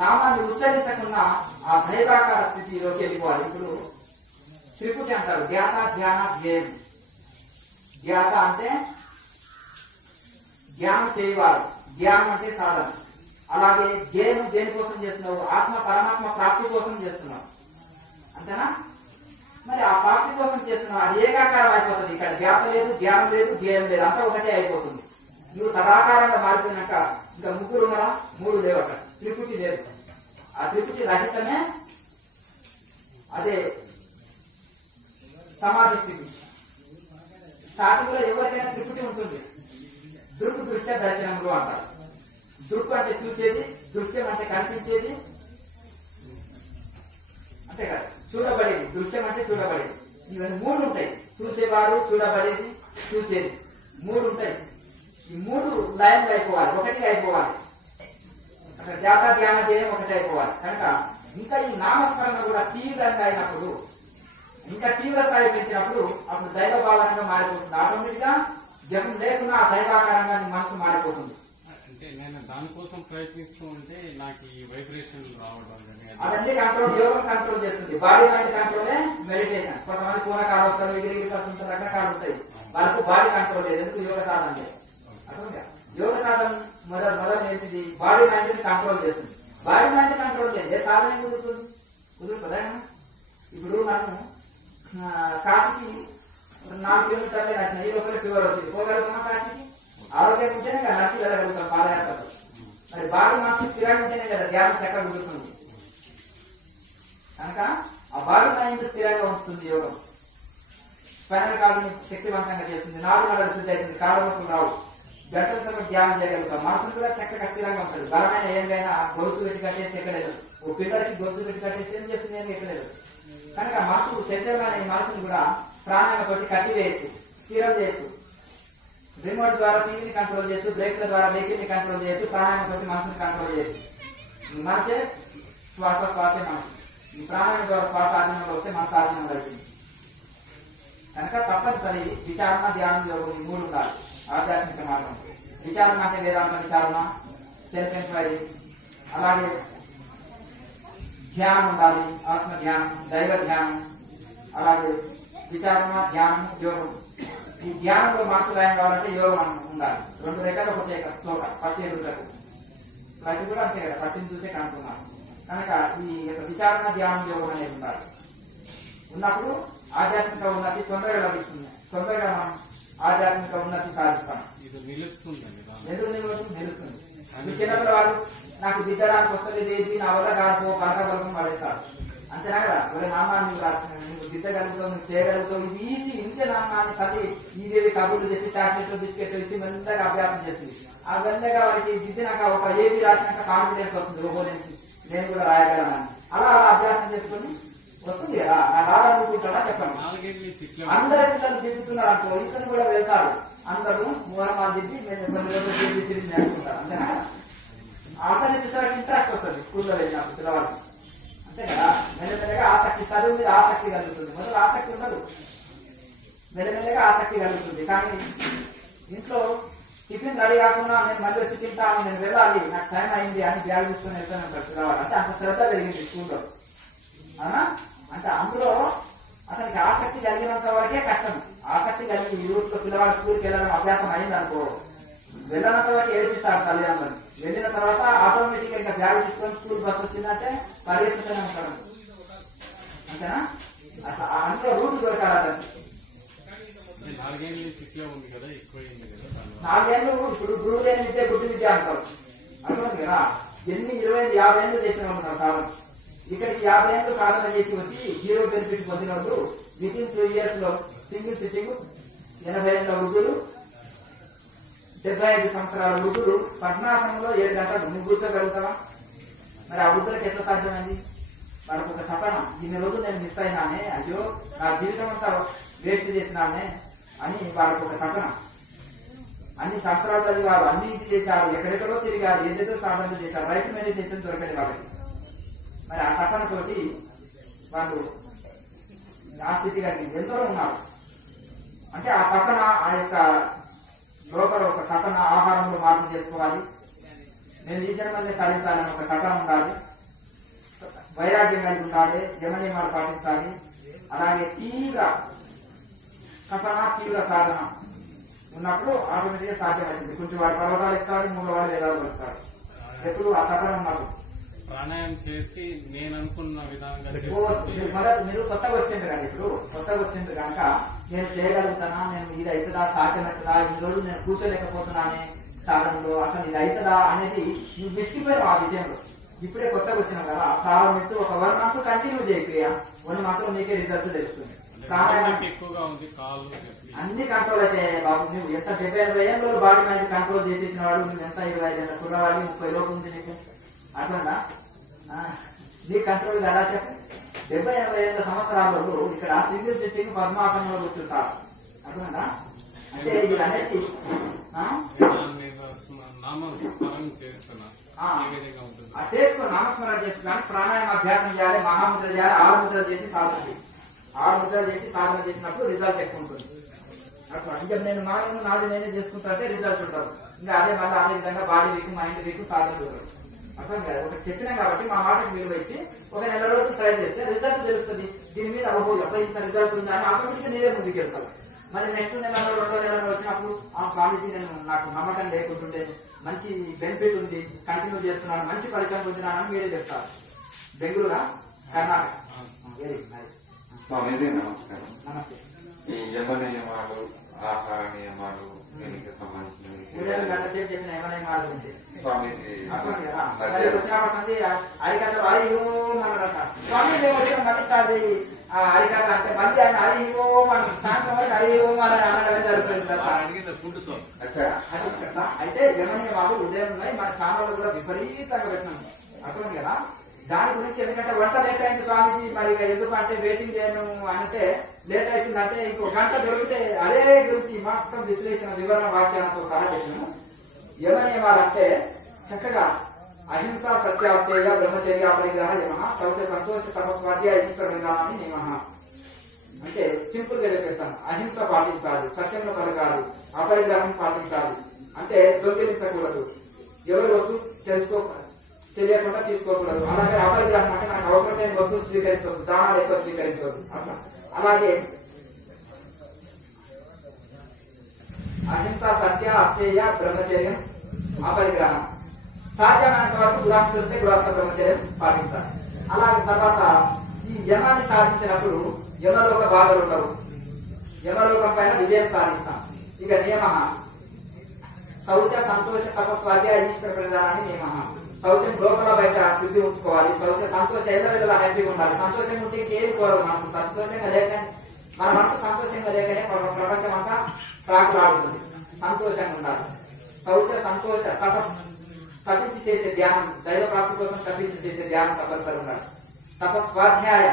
నామాన్ని ఉచ్చరించకుండా ఆ భేదాకార స్థితిలోకి వెళ్ళిపోవాలి. ఇప్పుడు త్రిపుటి అంటారు, ధ్యాత, ధ్యాన, ధ్యేయం. ధ్యాత అంటే ధ్యానం చేయవారు, ధ్యానం అంటే సాధన. అలాగే ధ్యేయం దేనికోసం చేస్తున్నావు? ఆత్మ పరమాత్మ ప్రాప్తి కోసం చేస్తున్నావు, అంతేనా? మరి ఆ ప్రాప్తి కోసం చేస్తున్నావు, అది ఏకాకారం అయిపోతుంది. ఇక్కడ ధ్యాత లేదు, ధ్యానం లేదు, ధ్యేయం లేదు, అంతా ఒకటే అయిపోతుంది. నువ్వు తదాకారంగా మారిపోయినాక ఇంకా ముగ్గురు ఉన్నారా? 3 లేవు అక్కడ. త్రిపుటి లేదు. ఆ త్రిపుటి రహితమే అదే సమాధి స్థితి. స్టార్టింగ్ లో ఎవరికైనా త్రిపుటి ఉంటుంది. దృక్ దృశ్య దర్శనములు అంటారు. దృక్ అంటే చూసేది, దృశ్యం అంటే కనిపించేది, అంతే కదా. చూడబడేది, దృశ్యం అంటే చూడబడేది. ఇవన్నీ 3 ఉంటాయి. చూసేవారు, చూడబడేది, చూసేది, 3 ఉంటాయి. ఈ 3 లైన్లు అయిపోవాలి, ఒకటి అయిపోవాలి. అక్కడ ధ్యాత, ధ్యాన, ధ్యేయం ఒకటి అయిపోవాలి. కనుక ఇంకా ఈ నామస్మరణ కూడా తీవ్రంగా అయినప్పుడు, ఇంకా తీవ్ర స్థాయి పెంచినప్పుడు అప్పుడు దైవ భావనంగా మారిపోతుంది. ఆటోమేటిక్ గా జపం లేకుండా ఆ దైవాకారంగా మనసు మారిపోతుంది. అంటే నేను దానికోసం ప్రయత్నిస్తూ ఉంటే నాకు ఈ వైబ్రేషన్ రావడం అవన్నీ కంట్రోల్, యోగం కంట్రోల్ చేస్తుంది. బాడీ మైండ్ కంట్రోలే మెడిటేషన్. కొంతమంది పూనకాలు వస్తారు, ఎగిరి వస్తుంటారు, రకరకాలు ఉంటాయి. వాళ్ళకు బాడీ కంట్రోల్ లేదు, ఎందుకు? యోగ సాధన లేదు. అర్థంగా యోగ సాధన మొదలు ఏంటిది? బాడీ మైండ్ కంట్రోల్ చేస్తుంది. బాడీ మైండ్ కంట్రోల్ చేస్తే సాధన కుదురుతుంది, కుదురుతుందా? ఇప్పుడు మనం కాశీకి 4 కిలోమీటర్లే నడిచిన, ఈ లోపల ఫీవర్ వచ్చింది, పోగలుగుతామా? కాశీకి ఆరోగ్యం ఉంటేనే కదా నడిచి వెళ్ళగలుగుతాం పాదయాత్రలు. మరి బాడీ మనసు స్థిరంగా ఉంటేనే కదా ధ్యానం చక్కగా కుదురుతుంది. కనుక ఆ బాడీ మైండ్ స్థిరంగా ఉంటుంది యోగం. స్పైనల్ కార్డుని శక్తివంతంగా చేస్తుంది, 4 నెలలు శుద్ధి అవుతుంది, కాళ్ళ నొప్పులు రావు, గంటల సమయం ధ్యానం చేయగలుగుతాం. మనసు కూడా చక్కగా స్థిరంగా ఉంటుంది. బలమైన ఏమైనా గొలుసు పెట్టి కట్టేసి ఎక్కలేదు, ఓ పిల్లలకి గొలుసు పెట్టి కట్టేసి ఏం చేస్తుంది? ఏమి ఎక్కలేదు. కనుక మనసు చైతన్యమైన ఈ మనసును కూడా ప్రాణాయామతోటి కట్టివేయచ్చు, స్థిరం చేయొచ్చు. రిమోట్ ద్వారా టీవీని కంట్రోల్ చేయొచ్చు, బ్రేక్ల ద్వారా వెహికల్ ని కంట్రోల్ చేయొచ్చు, ప్రాణాయామతోటి మనసుని కంట్రోల్ చేయొచ్చు. మనసే శ్వాసే మనసు. ఈ ప్రాణాయామ ద్వారా శ్వాస ఆధీనంలో వస్తే మనసు ఆధీనంలో అవుతుంది. కనుక తప్పనిసరి విచారణ, ధ్యానం, యోగం ఈ 3 ఉండాలి. ఆధ్యాత్మిక మార్గం విచారణ అంటే వేదాంత విచారణ, సెల్ఫ్ ఎంక్వైరీ. అలాగే ధ్యానం ఉండాలి, ఆత్మ ధ్యానం, దైవ ధ్యానం. అలాగే విచారణ, ధ్యానం, యోగం. ఈ ధ్యానంలో మనసు లయం కావాలంటే యోగం ఉండాలి. 2 రేఖలు ఒకటే చోట, పచ్చి ఎదుటకు. ప్రతి కూడా అంతే కదా, పచ్చిని చూసే కనుక్కున్నాను. కనుక ఈ విచారణ, ధ్యానం, యోగం అనేది ఉండాలి. ఉన్నప్పుడు ఆధ్యాత్మిక ఉన్నతి తొందరగా లభిస్తుంది. తొందరగా మనం ఆధ్యాత్మిక ఉన్నతి సాధిస్తాం. ఎందుకు నిలుస్తుంది? మీ చిన్నపిల్లవాడు నాకు దిద్దడానికి వస్తుంది ఏది నా వల్ల కాదు పలకబలం పడేస్తారు అంతేనా కదా. మరి నాన్న నువ్వు దిద్దగలుగుతావు, నువ్వు చేయగలుగుతావు, ఇది ఈజీ ఇంతే నాన్న తల్లి ఇదేవి కబుర్లు చేసి చాక్లెట్లు బిస్కెట్లు ఇచ్చి మెల్లగా అభ్యాసం చేస్తుంది. ఆ మెల్లగా వారికి దిద్దినాక ఒక ఏది రాసినాక కాన్ఫిడెన్స్ వస్తుంది, ఓహో నేను కూడా రాయగలనని. అలా అలా అభ్యాసం చేసుకొని వస్తుంది కదా. నా రాదనుకుంటాడా చెప్పండి. అందరి పిల్లలు దిద్దుతున్నారు అనుకో, ఇతను కూడా వెళ్తారు. అందరూ మూలమాలు దిద్ది కొన్ని రోజులు తిరిగి నేర్చుకుంటారు అంతేనా. అతని పిల్లలకి ఇంట్రెస్ట్ వస్తుంది స్కూల్లో వెళ్ళినప్పుడు పిల్లవాడికి అంతే కదా. మెల్లమెల్లగా ఆసక్తి, చదువు మీద ఆసక్తి కలుగుతుంది. మొదలు ఆసక్తి ఉండదు, మెల్లమెల్లగా ఆసక్తి కలుగుతుంది. కానీ ఇంట్లో టిఫిన్ రెడీ కాకుండా నేను మళ్ళీ వచ్చి తింటాను, నేను వెళ్ళాలి, నాకు టైం అయింది అని బ్యాగ్ తీసుకొని వెళ్తాను అంటారు పిల్లవాడు. అంటే అంత శ్రద్ధ పెరిగింది స్కూల్లో అవునా. అంటే అందులో అతనికి ఆసక్తి కలిగినంత వరకే కష్టం. ఆసక్తి కలిగి యూత్లో పిల్లవాడు స్కూల్కి వెళ్ళడం అభ్యాసం అయింది అనుకో, వెళ్ళినంత వరకు ఏడిపిస్తారు తల్లిదండ్రులు. వెళ్ళిన తర్వాత ఆటోమేటిక్ ఇంకా బ్యాగ్ తీసుకొని స్కూల్ బస్ వచ్చిందంటే పరిగెత్తుతూనే ఉంటాడు అంతేనా. అసలు అందులో రూట్ దొరకాలి అతను. 4 ఏళ్ళు ఇప్పుడు గురువు లేని విద్య గుడ్డి విద్య అంటారు అర్థమైంది కదా. ఎన్ని 20, 50 ఏళ్ళు చేసిన వాళ్ళు ఉన్నారు సాధన. ఇక్కడికి 50 ఏళ్ళు సాధన చేసి వచ్చి హీరో బెనిఫిట్ పొందిన వాళ్ళు వితిన్ 2 years లో సింగిల్ సిట్టింగ్ 80 ఏళ్ళ వృద్ధులు, 75 సంవత్సరాల వృద్ధులు పద్మాసనంలో 7 గంటలు నువ్వు కూర్చోగలుగుతావా? మరి ఆ వృద్ధులకు ఎట్లా సాధ్యమైంది? వాళ్ళకు ఒక తపన, ఇన్ని రోజులు నేను మిస్ అయినానే, అయ్యో నా జీవితం అంతా వేస్ట్ చేసినానే అని వాళ్ళకు ఒక తపన. అన్ని సంవత్సరాలు చదివారు, అన్ని ఇది చేశారు, ఎక్కడెక్కడో తిరిగారు, ఏదేదో సాధనలు చేశారు, రైతు మెడిటేషన్ దొరకదు కాబట్టి. మరి ఆ తపనతోటి వాళ్ళు ఆ స్థితి కలిగి ఎందరో ఉన్నారు. అంటే ఆ తపన, ఆ యొక్క లోపల ఒక తపన, ఆహారంలో మార్పు చేసుకోవాలి, నేను ఈ జన్మల్ని సాధించాలని ఒక తపన ఉండాలి, వైరాగ్యం కలిగి ఉండాలి, యమనియమాలు పాటించాలి. అలాగే తీవ్ర తపన, తీవ్ర సాధన ఉన్నప్పుడు ఆటోమేటిక్గా సాధ్యమవుతుంది. కొంచెం వాడు పర్వతాలు ఎక్కాలి, 3 వాళ్ళు వేదాలు వస్తారు. ఎప్పుడు ఆ తపన ఉన్నప్పుడు ప్రాణాయామం చేసి నేను అనుకున్న విధానంగా మీరు కొత్తగా వచ్చింది కదా. ఇప్పుడు కొత్తగా వచ్చింది కనుక నేను చేయగలుగుతానా, నేను ఇది అవుతుందా, సాధ్యమవుతుందా, ఇన్ని రోజులు నేను కూర్చోలేకపోతున్నానే సాధనలో, అసలు ఇది అవుతుందా అనేది నువ్వు విసిగిపోయావు ఆ విషయంలో. ఇప్పుడే కొత్తగా వచ్చినావు కదా, ప్రారంభిస్తూ ఒక 1 month కంటిన్యూ చేయక్రియ, 1 month లో నీకే రిజల్ట్ తెలుస్తుంది. ఎక్కువగా ఉంది, అన్ని కంట్రోల్ అయితే బాబు. నువ్వు ఎంత 70-80 ఏళ్ళలో బాడీ మైండ్ కంట్రోల్ చేసేసిన వాడు, నువ్వు ఎంత 25 ఏళ్ళ కుర్రవాడి, 30 లోపు ఉంది నీకు అట్లా నీ కంట్రోల్ కదా చెప్పు. 70-80 ఏళ్ళ సంవత్సరాలలో ఇక్కడ సింగిల్ సిట్టింగ్ పద్మాసనంలో కూర్చుంటారు అర్థమైందా. అంటే ఇది అనేది చేసుకో, నామస్మరణ చేసుకుని ప్రాణాయామ అభ్యాసం చేయాలి, మహాముద్ర చేయాలి, 6 ముద్రలు చేసి సాధన చేయాలి. 6 ముద్రలు చేసి సాధన చేసినప్పుడు రిజల్ట్ ఎక్కువ ఉంటుంది. అట్లా ఇంకా నేను నాది నేనే చేసుకుంటా అంటే రిజల్ట్ ఉంటారు. ఇంకా అదే మళ్ళీ అదే విధంగా బాడీ వీక్, మైండ్ వీక్, సాధన చూడరు. అర్థం కాదు. ఒకటి చెప్పినా కాబట్టి మా మాటకు విలువ ఇచ్చి ఒక నెల రోజులు ట్రై చేస్తే రిజల్ట్ తెలుస్తుంది. దీని మీద అవ్వబో ఎప్పుడు ఇంత రిజల్ట్ ఉందా అని ఆటోమేటిక్గా నేనే ముందుకు వెళ్తాను. మరి నెక్స్ట్ నెలలో 2 నెలలు వచ్చినప్పుడు ఆ స్వామిజీ నేను నాకు నమ్మకం లేకుంటుండే, మంచి బెనిఫిట్ ఉంది, కంటిన్యూ చేస్తున్నాను, మంచి ఫలితం పొందినానని మీరే చెప్తారు. బెంగళూరా, కర్ణాటక. Very nice. స్వామిజీ నమస్కారం. నమస్తే. ఈ యమ నియమాలు, ఆహార నియమాలు దీనికి సంబంధించిన గంట సేపు చెప్పిన యమ నియమాల గురించి స్వామిజీ వచ్చినప్పటి అరికథ హరి ఓం అన్నారట. స్వామి వచ్చిన మళ్ళీ స్టార్ట్ అయ్యి అరికథ అంటే మళ్ళీ ఆయన హరి ఓం అని సాయంత్రం వరకు హరి ఓం అని అనడమే జరుగుతుంది. అయితే యమ నియమాలు ఉదయం ఉన్నాయి, మన ఛానల్ కూడా విపరీతంగా పెట్టినాము అర్థం కదా. దాని గురించి ఎందుకంటే వంట లేట్ అయింది స్వామిజీ, మరి ఎందుకు అంటే వెయిటింగ్ చేయను అంటే లేట్ అవుతుందంటే ఇంకో గంట దొరికితే అదే గురించి మొత్తం విశ్లేషణ వివరణ వాక్యాలతో సహా చేసినాము. యమ నియమాలంటే చక్కగా అహింస, సత్యాస్తేయ, బ్రహ్మచర్య, అపరిగ్రహ యమ, సౌఖ్య, సంతోష, తపస్వాధ్య, ఈశ్వర విధానాన్ని నియమ. అంటే సింపుల్ గా చెప్పేస్తాను. అహింస పాటించాలి, సత్యంలో పలకాలి, అపరిగ్రహం పాటించాలి. అంటే దొంగిలించకూడదు, ఎవరి వస్తువు తెలియకుండా తీసుకోకూడదు. అలాగే అపరిగ్రహం అంటే నాకు అవసరమైన వస్తువులు స్వీకరించవద్దు, దానాలు ఎక్కువ స్వీకరించవద్దు. అట్లా అలాగే అహింస, సత్య, అస్థేయ, బ్రహ్మచర్యం, అపరిగ్రహం. సాధ్యమైనంత వరకు గృహస్థ బ్రహ్మచర్యం పాటించాలి. అలాగే తర్వాత ఈ యమాన్ని సాధించినప్పుడు యమలోక బాధలు ఉండవు. యమలోకం పైన విజయం సాధిస్తాం. ఇక నియమ శౌచ సంతోష తపస్వాధ్యాయ ఈశ్వర ప్రధానాన్ని నియమ. శౌచం లోపల బయట శుద్ధి ఉంచుకోవాలి. శౌచ సంతోష ఎల్లవేళలా హ్యాపీగా ఉండాలి. సంతోషం ఉంటే ఏది కోరదు. మనకు సంతోషంగా లేకనే మన మనసు సంతోషంగా లేకనే ప్రపంచం అంతా ప్రాకులాడుతుంది. సంతోషంగా ఉండాలి. శౌచ సంతోష తప్పించి చేసే ధ్యానం, దైవ ప్రాప్తి కోసం తప్పించి చేసే ధ్యానం తప్పనిసరి ఉండాలి. తపస్వాధ్యాయ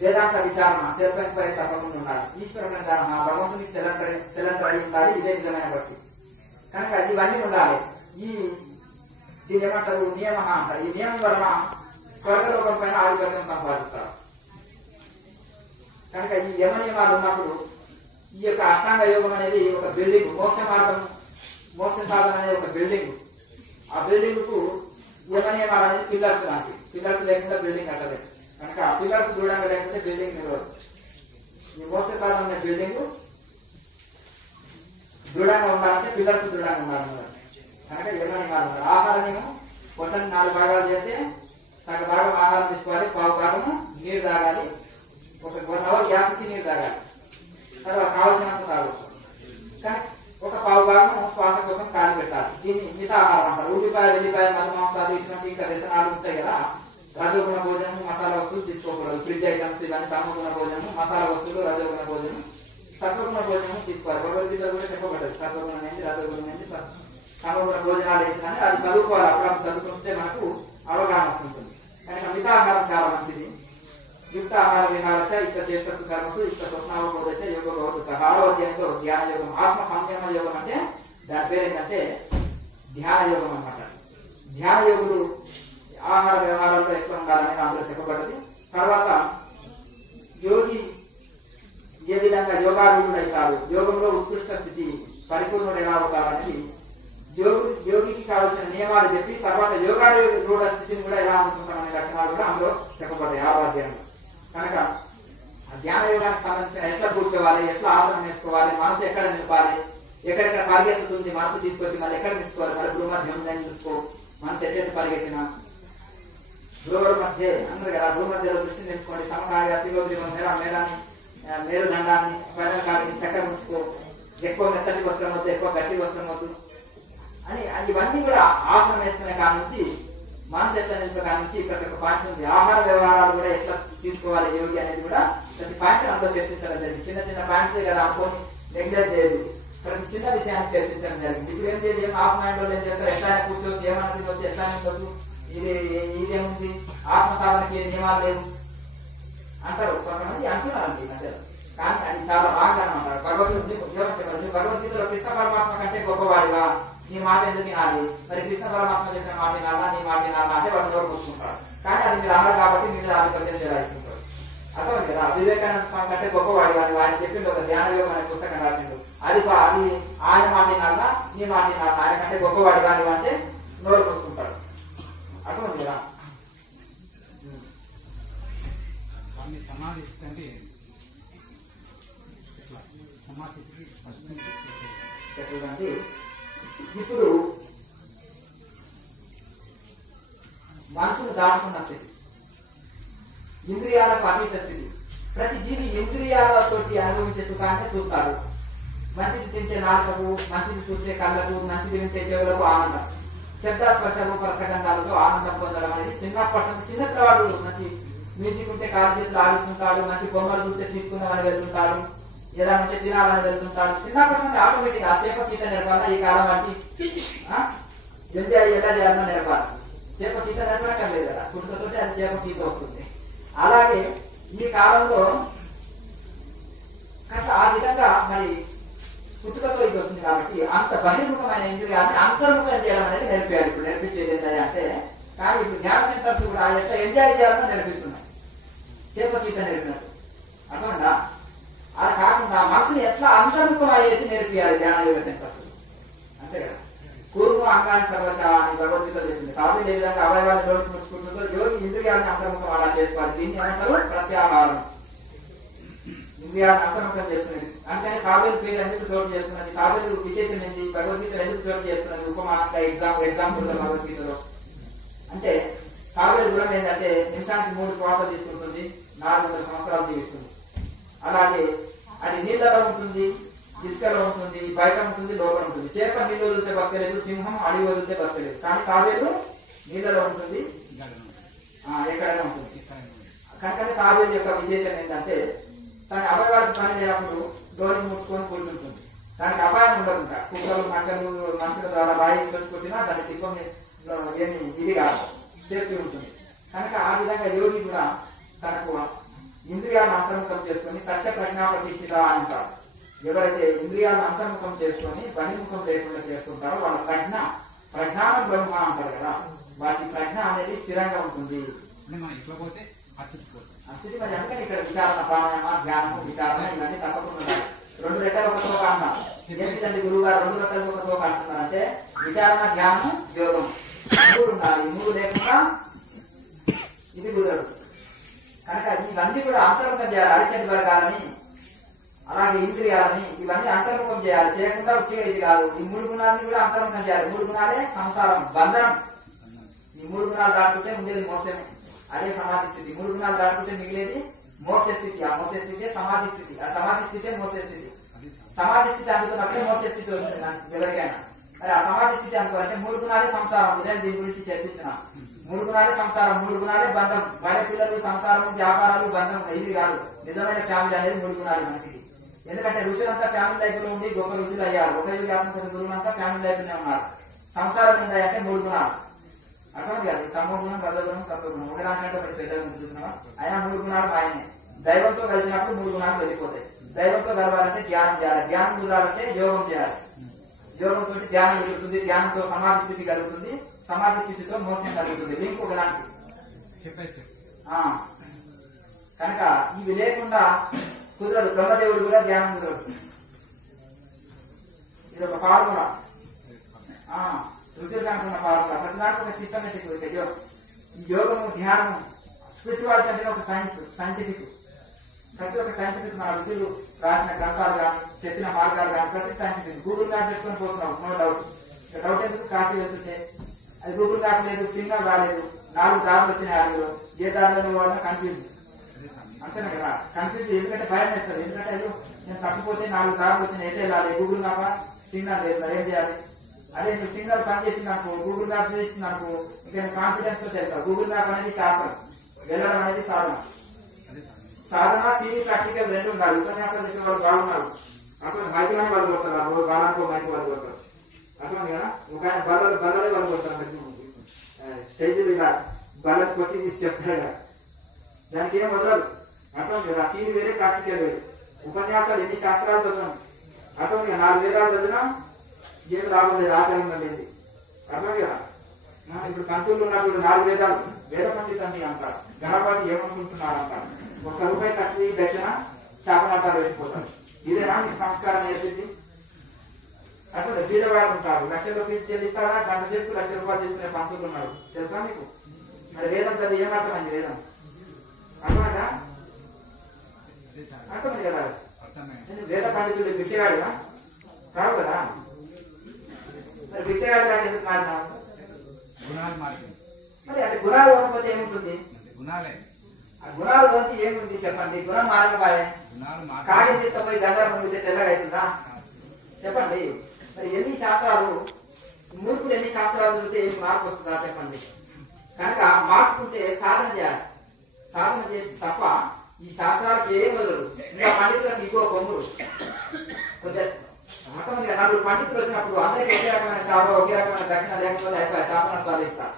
వేదాంత విచారణ శిల్పంపై తప్పకుండా ఉండాలి. ఈశ్వర ప్రధాన భగవంతునికి సెలంటరీ ఉండాలి. ఇదే నిజమైన భక్తి. కనుక ఇవన్నీ ఉండాలి. దీని ఏమంటారు? నియమ అంటారు. ఈ నియమం వలన స్వర్గలోకం పైన ఆధిపత్యం సంపాదిస్తారు. కనుక ఈ యమ నియమాలు ఉన్నప్పుడు ఈ యొక్క అష్టాంగ యోగం అనేది ఒక బిల్డింగ్, మోక్ష మార్గం, మోక్ష సాధన అనేది ఒక బిల్డింగ్. ఆ బిల్డింగ్ కు యమ నియమాలు అనేది పిల్లర్స్ లాంటి. పిల్లర్స్ లేకుండా బిల్డింగ్ కట్టలేదు. కనుక ఆ పిల్లర్స్ దూరంగా లేకపోతే బిల్డింగ్ నిలవదు. ఈ మోక్ష సాధన అనే బిల్డింగ్ దృఢంగా ఉండాలంటే పిల్లర్స్ దృఢంగా ఉండాలి. కనుక యమ నియమాలు. ఆహార నియమం పొట్టని 4 భాగాలు చేస్తే సగ భాగం ఆహారం తీసుకోవాలి, పావు భాగము నీరు తాగాలి, ఒక 1 అవర్ గ్యాప్కి నీరు తాగాలి, తర్వాత కావాల్సినంత తాగొచ్చు. కానీ ఒక పావు భాగం శ్వాస కోసం కాలి పెట్టాలి. దీన్ని మిగతా ఆహారం అంటారు. ఉల్లిపాయ, వెల్లిపాయ, మధు మాంసాలు ఇటువంటి ఇంకా వ్యసనాలు ఉంటాయి కదా. రజోగుణ భోజనము, మసాలా వస్తువులు తీసుకోకూడదు. ఫ్రిడ్జ్ ఐటమ్స్ ఇవన్నీ తమగుణ భోజనము, మసాలా వస్తువులు, రజోగుణ భోజనం, సత్వగుణ భోజనం తీసుకోవాలి. భగవద్గీత కూడా చెప్పబడ్డది. సత్వగుణం ఏంటి, రజోగుణం ఏంటి, తమగుణ భోజనాలు ఏంటి అని అది చదువుకోవాలి. అప్పుడు చదువుకుంటే మనకు అవగాహన ఉంటుంది. కనుక మిగతా ఆహారం చాలా మంచిది. యుక్త ఆహార విహారచ ఇష్ట చేస్తు కర్మసు ఇష్ట స్వప్నావబోధ యోగ భవతు. 6వ అధ్యాయంలో ధ్యాన యోగం, ఆత్మ సంయమ యోగం అంటే దాని పేరు ఏంటంటే ధ్యాన యోగం అన్నమాట. ధ్యాన యోగులు ఆహార వ్యవహారాలతో ఎక్కువ ఉండాలని అందులో చెప్పబడ్డది. తర్వాత యోగి ఏ విధంగా యోగారూఢుడు అవుతాడు, యోగంలో ఉత్కృష్ట స్థితి పరిపూర్ణుడు ఎలా అవుతాడనేది యోగికి కావాల్సిన నియమాలు చెప్పి తర్వాత యోగారూఢ స్థితిని కూడా ఎలా అందుకుంటామనే లక్షణాలు కూడా అందులో చెప్పబడ్డాయి 6వ అధ్యాయంలో. కనుక ధ్యాన యోగానికి సంబంధించిన ఎట్లా కూర్చోవాలి, ఎట్లా ఆసనం వేసుకోవాలి, మనసు ఎక్కడ నిలపాలి, ఎక్కడెక్కడ పరిగెత్తుతుంది, మనసు తీసుకొచ్చి మళ్ళీ ఎక్కడ తీసుకోవాలి, మళ్ళీ భూమధ్యం చూసుకో, మనసు ఎట్లయితే పరిగెత్తిన భూముల మధ్య అందరు కదా, భూమధ్యలో దృష్టి నిలుపుకోండి, సమకాయ శివోద్రిమం మేరుదండాన్ని స్వయం కాడిని చక్కగా ఉంచుకో, ఎక్కువ మెత్తటి వస్త్రం వద్దు, ఎక్కువ గట్టి వస్త్రం వద్దు అని ఇవన్నీ కూడా ఆసనం వేసుకునే కాడ నుంచి మనసు ఎట్లా నిలిపే కాడ నుంచి ప్రతి ఒక్క పాయింట్ ఉంది. ఆహార వ్యవహారాలు కూడా ఎట్లా తీసుకోవాలి యోగి అనేది కూడా ప్రతి పాయింట్ అందులో చర్చించడం జరిగింది. చిన్న చిన్న పాయింట్సే కదా అనుకోని నెగ్లెక్ట్ చేయదు, ప్రతి చిన్న విషయాన్ని చర్చించడం జరిగింది. ఇప్పుడు ఏం చేయాలి, హాఫ్ మైండ్ లో ఏం చేస్తారు, ఎట్లయినా కూర్చోవచ్చు, ఏమైనా తినవచ్చు, ఎట్లయినా ఉండొచ్చు, ఇదేముంది ఆత్మ సాధనకి ఏ నియమాలు లేవు అంటారు కొంతమంది, అంటున్నారండి మధ్యలో. కానీ అది చాలా రాంగ్ అనమాట. భగవద్గీతలో కృష్ణ పరమాత్మ కంటే గొప్పవాడిగా నీ మాట ఎందుకు వినాలి, మరి కృష్ణ పరమాత్మ చెప్పిన మాట వినాలా, నీ మాట వినాలా అంటే వాడు నోరు కూర్చుంటారు. కానీ అది మీరు అన్నారు కాబట్టి మీరు ఆధిపత్యం చెలాయిస్తుంటారు. అర్థమైంది కదా. వివేకానంద స్వామి కంటే గొప్పవాడిగా ఆయన చెప్పింది ఒక ధ్యాన యోగం అనే పుస్తకం రాసిండు. అది ఆయన మాట వినాలా, నీ మాట వినాలా, ఆయన కంటే గొప్పవాడిగా అంటే నోరు కూర్చుంటాడు. అర్థమైంది కదా. చెప్పండి. ఇప్పుడు మనసును దాటుకున్న స్థితి, ఇంద్రియాలకు అతీత స్థితి. ప్రతి జీవి ఇంద్రియాలతోటి అనుభవించే సుఖాన్ని చూస్తాడు. మంచిది తింటే నాలుకకు, మంచిది చూసే కళ్ళకు, మంచిది వింటే చెవులకు ఆనందం, శబ్ద స్పర్శ రూప రసగంధాలతో ఆనందం పొందడం అనేది చిన్నవాడు మంచి మ్యూజిక్ ఉంటే కాలు చేతులు ఆడుతుంటాడు, మంచి బొమ్మలు చూస్తే తీసుకుందామని వెళ్తుంటాడు, ఏదైనా ఉంటే తినాలని వెళ్తుంటాడు. చిన్నప్పటి నుండి ఆటోమేటిక్ ఆ చేప గీత నేర్పాలి. ఈ కాలం అంటే ఎంజాయ్ ఎలా చేయాలో నేర్పాలి. చేప గీత నేర్పడం లేదు కదా, పుట్టుకతో అది చేప గీత వస్తుంది. అలాగే ఈ కాలంలో ఆ విధంగా మరి పుట్టుకతో ఇది వస్తుంది కాబట్టి అంత బహిర్ముఖమైన ఇంద్రియాన్ని అంతర్ముఖం చేయడం అనేది నేర్పేయాలి. ఇప్పుడు నేర్పించేది ఏంటంటే అంటే, కానీ ఇప్పుడు జ్ఞాన సెంటర్స్ కూడా ఎట్లా ఎంజాయ్ చేయాలో నేర్పిస్తున్నాయి, చేప గీత నేర్పినట్టు. అర్థమైందా? అది కాకుండా మనసుని ఎట్లా అంతర్ముఖం అయ్యేది నేర్పియాలి ధ్యాన యోగ సెంటర్స్. అంతే కదా. పూర్వ అంగాన్ని సర్వచ అని భగవద్గీత చెప్పింది. కాబట్టి ఏ విధంగా అవయవాన్ని లోటు ముచ్చుకుంటుందో యోగి ఇంద్రియాన్ని అంతర్ముఖం అలా చేసుకోవాలి. దీన్ని ఏమంటారు? ప్రత్యాహారం. ఇంద్రియాన్ని అంతర్ముఖం చేస్తున్నది. అందుకని కాబేలు పేరు ఎందుకు చోటు చేస్తున్నది, కాబేలు విశేషం ఏంటి, భగవద్గీత ఎందుకు చోటు చేస్తున్నది, ఉపమానంగా ఎగ్జాంపుల్ భగవద్గీతలో అంటే కాబేలు గుణం ఏంటంటే నిమిషానికి 3 శ్వాస తీసుకుంటుంది, 400 సంవత్సరాలు జీవిస్తుంది. అలాగే అది నీళ్ళలో ఉంటుంది, ఇసుకలో ఉంటుంది, బయట ఉంటుంది, లోపల ఉంటుంది. చేప నీళ్ళు వదిలితే బతకలేదు, సింహం అడవి వదిలితే బతకలేదు. కానీ తాబేలు నీళ్ళలో ఉంటుంది, ఎక్కడైనా ఉంటుంది. కనుక తాబేలు యొక్క విశేషం ఏంటంటే తన అవయవాలకు పని లేనప్పుడు డోని ముట్టుకొని కూర్చుంటుంది. దానికి అపాయం ఉండకుండా కుక్కలు నక్కలు మనుషుల ద్వారా రాయి కొట్టినా దాని తిప్పం ఏమి ఇది కాదు, సేఫ్టీ ఉంటుంది. కనుక ఆ విధంగా యోగి కూడా తనకు ఇంద్రియాలను అంతర్ముఖం చేసుకొని సత్య ప్రజ్ఞాపతిష్ఠిత అంటారు. ఎవరైతే ఇంద్రియాలను అంతర్ముఖం చేసుకొని బహిర్ముఖం లేకుండా చేసుకుంటారో వాళ్ళ ప్రజ్ఞానం బ్రహ్మ అంటారు కదా, వాటి ప్రజ్ఞ అనేది స్థిరంగా ఉంటుంది. అస్థితి మరి అందుకని ఇక్కడ విచారణ, ప్రాణాయామ, జ్ఞానము, విచారణ ఇవన్నీ తప్పకుండా 2 రెక్కలు ఒక తోక అన్నారు. ఏంటంటే గురువు గారు 2 రెక్కలు ఒక తోక అంటున్నారంటే విచారణ, జ్ఞానం, యోగం 3 ఉండాలి. 3 లేకుండా ఇది కుదరదు. కనుక ఇవన్నీ కూడా అంతర్ముఖం చేయాలి. అరిచండి వర్గాలని అలాగే ఇంద్రియాలని ఇవన్నీ అంతర్ముఖం చేయాలి. చేయకుండా వచ్చే ఇది కాదు. ఈ 3 గుణాలని కూడా అంతర్ముఖం చేయాలి. 3 గుణాలే సంసారం, బంధనం. ఈ 3 గుణాలు దాటుకుంటే ఉండేది మోక్షమే, అదే సమాధి స్థితి. 3 గుణాలు దాటుకుంటే మిగిలేది మోక్ష స్థితి. ఆ మోక్ష స్థితి సమాధి స్థితి, ఆ సమాధి స్థితే మోక్ష స్థితి. సమాధి స్థితి అందుకున్నప్పుడే మోక్ష స్థితి వస్తుంది ఎవరికైనా. మరి ఆ సమాధి స్థితి అనుకోవాలంటే 3 గుణాలే సంసారం. ఉదయం దీని గురించి చర్చించిన 3 గుణాలే సంసారం, 3 గుణాలే బంధం. భార్య పిల్లలు, సంసారం, వ్యాపారాలు, బంధం ఇది కాదు. నిజమైన ఫ్యామిలీ అనేది 3 గుణాలు మనకి. ఎందుకంటే ఋషులంతా ఫ్యామిలీ లైఫ్ లో ఉండి గొప్ప ఋషులు అయ్యారు. ఒక గురువులంతా ఫ్యామిలీ లైఫ్ లోనే ఉన్నారు. సంసారం ఏంటంటే 3 గుణాలు. అర్థం కాదు. తమోగుణం, రజోగుణం, సత్వగుణం. ఒకదానికంటే ఒకటి పెద్దగా చూస్తున్నావా? అయినా 3 గుణాలు ఆయనే. దైవంతో కలిసినప్పుడు 3 గుణాలు వెళ్ళిపోతాయి. దైవంతో కలవాలంటే ధ్యానం చేయాలి, ధ్యానం కుదరాలంటే యోగం చేయాలి. యోగంతో ధ్యానం కలుగుతుంది, ధ్యానంతో సమాధి స్థితి కలుగుతుంది, సమాధి స్థితితో మోక్షం కలుగుతుంది. లింక్ ఒకదానికి. కనుక ఇవి లేకుండా కుదరదు. బ్రహ్మదేవుడు కూడా ధ్యానం కుదరదు. ఇది ఒక ఫార్ములా, రుచులు కనుకున్న ఫార్ములా. ప్రతి దానికి ఒక సిస్టమేటిక్ యోగం. ఈ యోగము, ధ్యానము, స్పిరిచువాలిటీ అంటే ఒక సైంటిఫిక్. ప్రతి ఒక్క సైంటిఫిక్ మన రుచులు రాసిన గ్రంథాలు కానీ చెప్పిన మార్గాలు కానీ ప్రతి సైంటిఫిక్. గూగుల్ మ్యాప్ పెట్టుకొని పోతున్నాం, నో డౌట్. ఇక డౌట్ ఎందుకు? కాఫీ వెళ్తుంటే అది గూగుల్ మ్యాప్ లేదు, సిగ్నల్ రాలేదు, 4 దారులు వచ్చినాయి. అదిలో ఏ దారిలో వాళ్ళని కన్ఫ్యూజ్ అంతేనే కదా. కన్ఫ్యూజ్ ఎందుకంటే భయం వేస్తుంది. ఎందుకంటే అది నేను తప్పిపోతే 4 దారులు వచ్చినాయి, అయితే వెళ్ళాలి. గూగుల్ మ్యాప్ సిగ్నల్ లేదు, మరి ఏం చేయాలి? అదే నువ్వు సిగ్నల్ పనిచేసింది అనుకో, గూగుల్ మ్యాప్ చేసింది అనుకో, ఇంకా కాన్ఫిడెన్స్ తో చేస్తావు. గూగుల్ మ్యాప్ అనేది శాస్త్రం, వెళ్ళడం అనేది సాధన. సాధన, టీవీ, ప్రాక్టికల్ 2 ఉండాలి. ఉపన్యాసాలు చెప్పిన వాళ్ళు బాగున్నారు. అసలు మైకులని వాళ్ళు కొడుతున్నారు, బాలానికో మైకు వాళ్ళు కొడతారు. అర్థం కదా. ఒక ఆయన బల్లలే వాళ్ళు కొడతారు. స్టేజ్ ఇలా బల్లని కొట్టి తీసి చెప్తారు కదా, దానికి ఏం వదలదు. అర్థం కదా. టీవీ వేరే, ప్రాక్టికల్ వేరే. ఉపన్యాసాలు ఎన్ని శాస్త్రాలు చదువుతాం. అర్థం కదా. 4 వేదాలు చదివినా ఏం లాభం లేదు, ఆచరణ లేదు. అర్థం కదా. ఇప్పుడు కంట్రోల్ ఉన్నప్పుడు 4 వేదాలు వేద పండితాన్ని అంటారు. గణపతి ఏమనుకుంటున్నారు అంటారు. ₹1 కట్టి దక్షిణ శాపనాటాలు వెళ్ళిపోతారు. ఇదేనా మీకు సంస్కారం నేర్పింది? అట్లా బీదవాళ్ళు ఉంటారు, లక్షల్లో ఫీజు చెల్లిస్తారా, గంట చేస్తూ ₹1,00,000 తీసుకునే పంతులు ఉన్నారు. తెలుసా మీకు? మరి వేదం కదా ఏమర్థమైంది? వేదం అర్థమైందా? అర్థమైంది కదా. వేద పండితుడు విషయాడుగా కావు కదా. మరి విషయాడు లాగా ఎందుకు మారినావు? మరి అంటే గుణాలు ఉండకపోతే ఏముంటుంది? ఆ గుణాలు వచ్చి ఏముంది చెప్పండి. గుణం మారకపోయే కాగి తీసుకుపోయి గంగారం ముందు తెల్లగా అవుతుందా? చెప్పండి. మరి ఎన్ని శాస్త్రాలు, మూర్ఖులు ఎన్ని శాస్త్రాలు చదివితే ఏం మార్పు వస్తుందా చెప్పండి. కనుక మార్చుకుంటే సాధన చేయాలి. సాధన చేసి తప్ప ఈ శాస్త్రాలకు ఏం వదలరు. ఇంకా పండితులకు ఇంకో కొమ్ముడు. మొట్టమొదటిగా 4 పండితులు వచ్చినప్పుడు అందరికీ ఒకే రకమైన శాప, ఒకే రకమైన దక్షిణ లేకపోతే అయిపోయి శాపను సాధిస్తారు.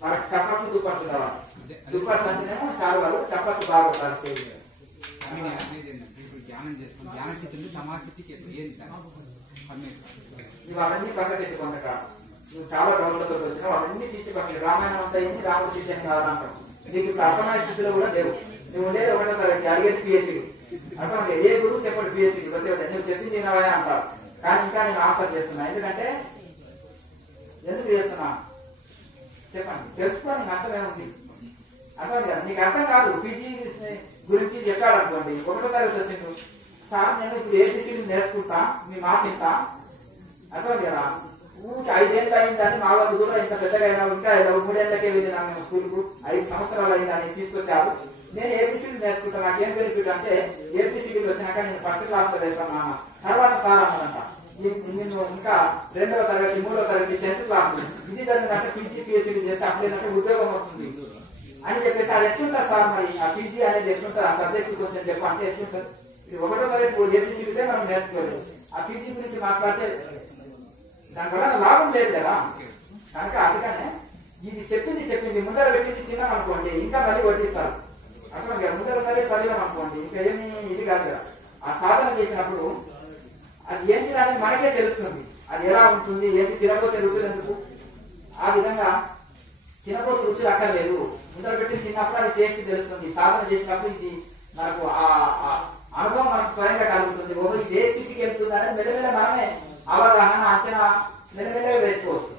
వాళ్ళకి చప్పట్లు దుప్పట్లు కావాలి. దుప్పట్లు అంటేనేమో చాలు వాళ్ళు చప్పట్లు బాగుంటారు. ఇవన్నీ పక్క పెట్టుకున్నాక నువ్వు చాలా డౌట్లతో వచ్చినావు. అవన్నీ తీసి పక్కన రామాయణం అంతా ఏంటి, రాముడు తీసేది కావాలంటావు. నీకు ఇప్పుడు అర్థమైన స్థితిలో కూడా లేవు. నువ్వు ఉండేది 1వ తరగతి, అడిగేది PhD. అర్థం ఏ గురువు చెప్పండి PhD వచ్చే నువ్వు చెప్పింది తినవా అంటావు. కానీ ఇంకా నేను ఆన్సర్ చేస్తున్నా. ఎందుకంటే ఎందుకు చేస్తున్నా చెప్పండి, తెలుసుకోని అర్థం ఏముంది. అర్థం కదా. నీకు అర్థం కాదు. PG గురించి చెప్పాలనుకోండి, 1వ తరగతి వచ్చిండు సార్, నేను ఇప్పుడు ABCD నేర్చుకుంటా, మీ మాట ఇంటా. అర్థం కదా. ఊరికి 5 ఏళ్ళు అయిందని మా వాళ్ళు కూడా ఇంత పెద్దగా అయినా ఇంకా 3 ఏళ్ళకే వెళ్ళినా మేము స్కూల్కు. 5 సంవత్సరాలు అయిందని తీసుకొచ్చారు. నేను ఏబిసిడి నేర్చుకుంటాను, నాకు ఏం బెనిఫిట్ అంటే ఏబిసిడీలు వచ్చినాక నేను ఫస్ట్ క్లాస్ లో వేస్తాను నాన్న. తర్వాత సార్ అన్నదంట నేను ఇంకా 2వ తరగతి 3వ తరగతి 10th క్లాస్ ఇది చదివినట్టే పీజీ పిహెచ్డీ చేస్తే అప్పుడేంటంటే ఉద్యోగం వస్తుంది అని చెప్పేసి అది ఎట్లుంటుంది సార్, మరి ఆ పీజీ అనేది ఎట్లుంటుంది, ఆ సబ్జెక్ట్ కొంచెం చెప్పు అంటే ఎట్లుంటుంది. ఇది 1వ తరగతి ఏబిసిడీతే మనం నేర్చుకోలేదు, ఆ పీజీ గురించి మాట్లాడితే దానివల్ల లాభం లేదు కదా. కనుక అందుకనే ఇది చెప్పింది ముందర పెట్టింది తిన్నాం అనుకోండి ఇంకా మళ్ళీ వడ్డిస్తారు. అట్లా ముందర మళ్ళీ చదివాం అనుకోండి ఇంకా ఏమి ఇది కాదు కదా. ఆ సాధన చేసినప్పుడు అది ఏంటి అనేది మనకే తెలుస్తుంది, అది ఎలా ఉంటుంది ఏంటి, తినకపోతే రుచులు ఎందుకు. ఆ విధంగా తినకపోతే రుచులు అక్కర్లేదు, ముందర పెట్టి తిన్నప్పుడు అది టేస్ట్ తెలుస్తుంది. సాధన చేసినప్పుడు ఇది మనకు ఆ అనుభవం మనకు స్వయంగా కలుగుతుంది. ఓహో ఇది ఏ స్థితికి వెళ్తుంది అనేది మెల్లమెల్ల మనమే అవగాహన అంచనా మెల్లమెల్లగా వేసుకోవచ్చు.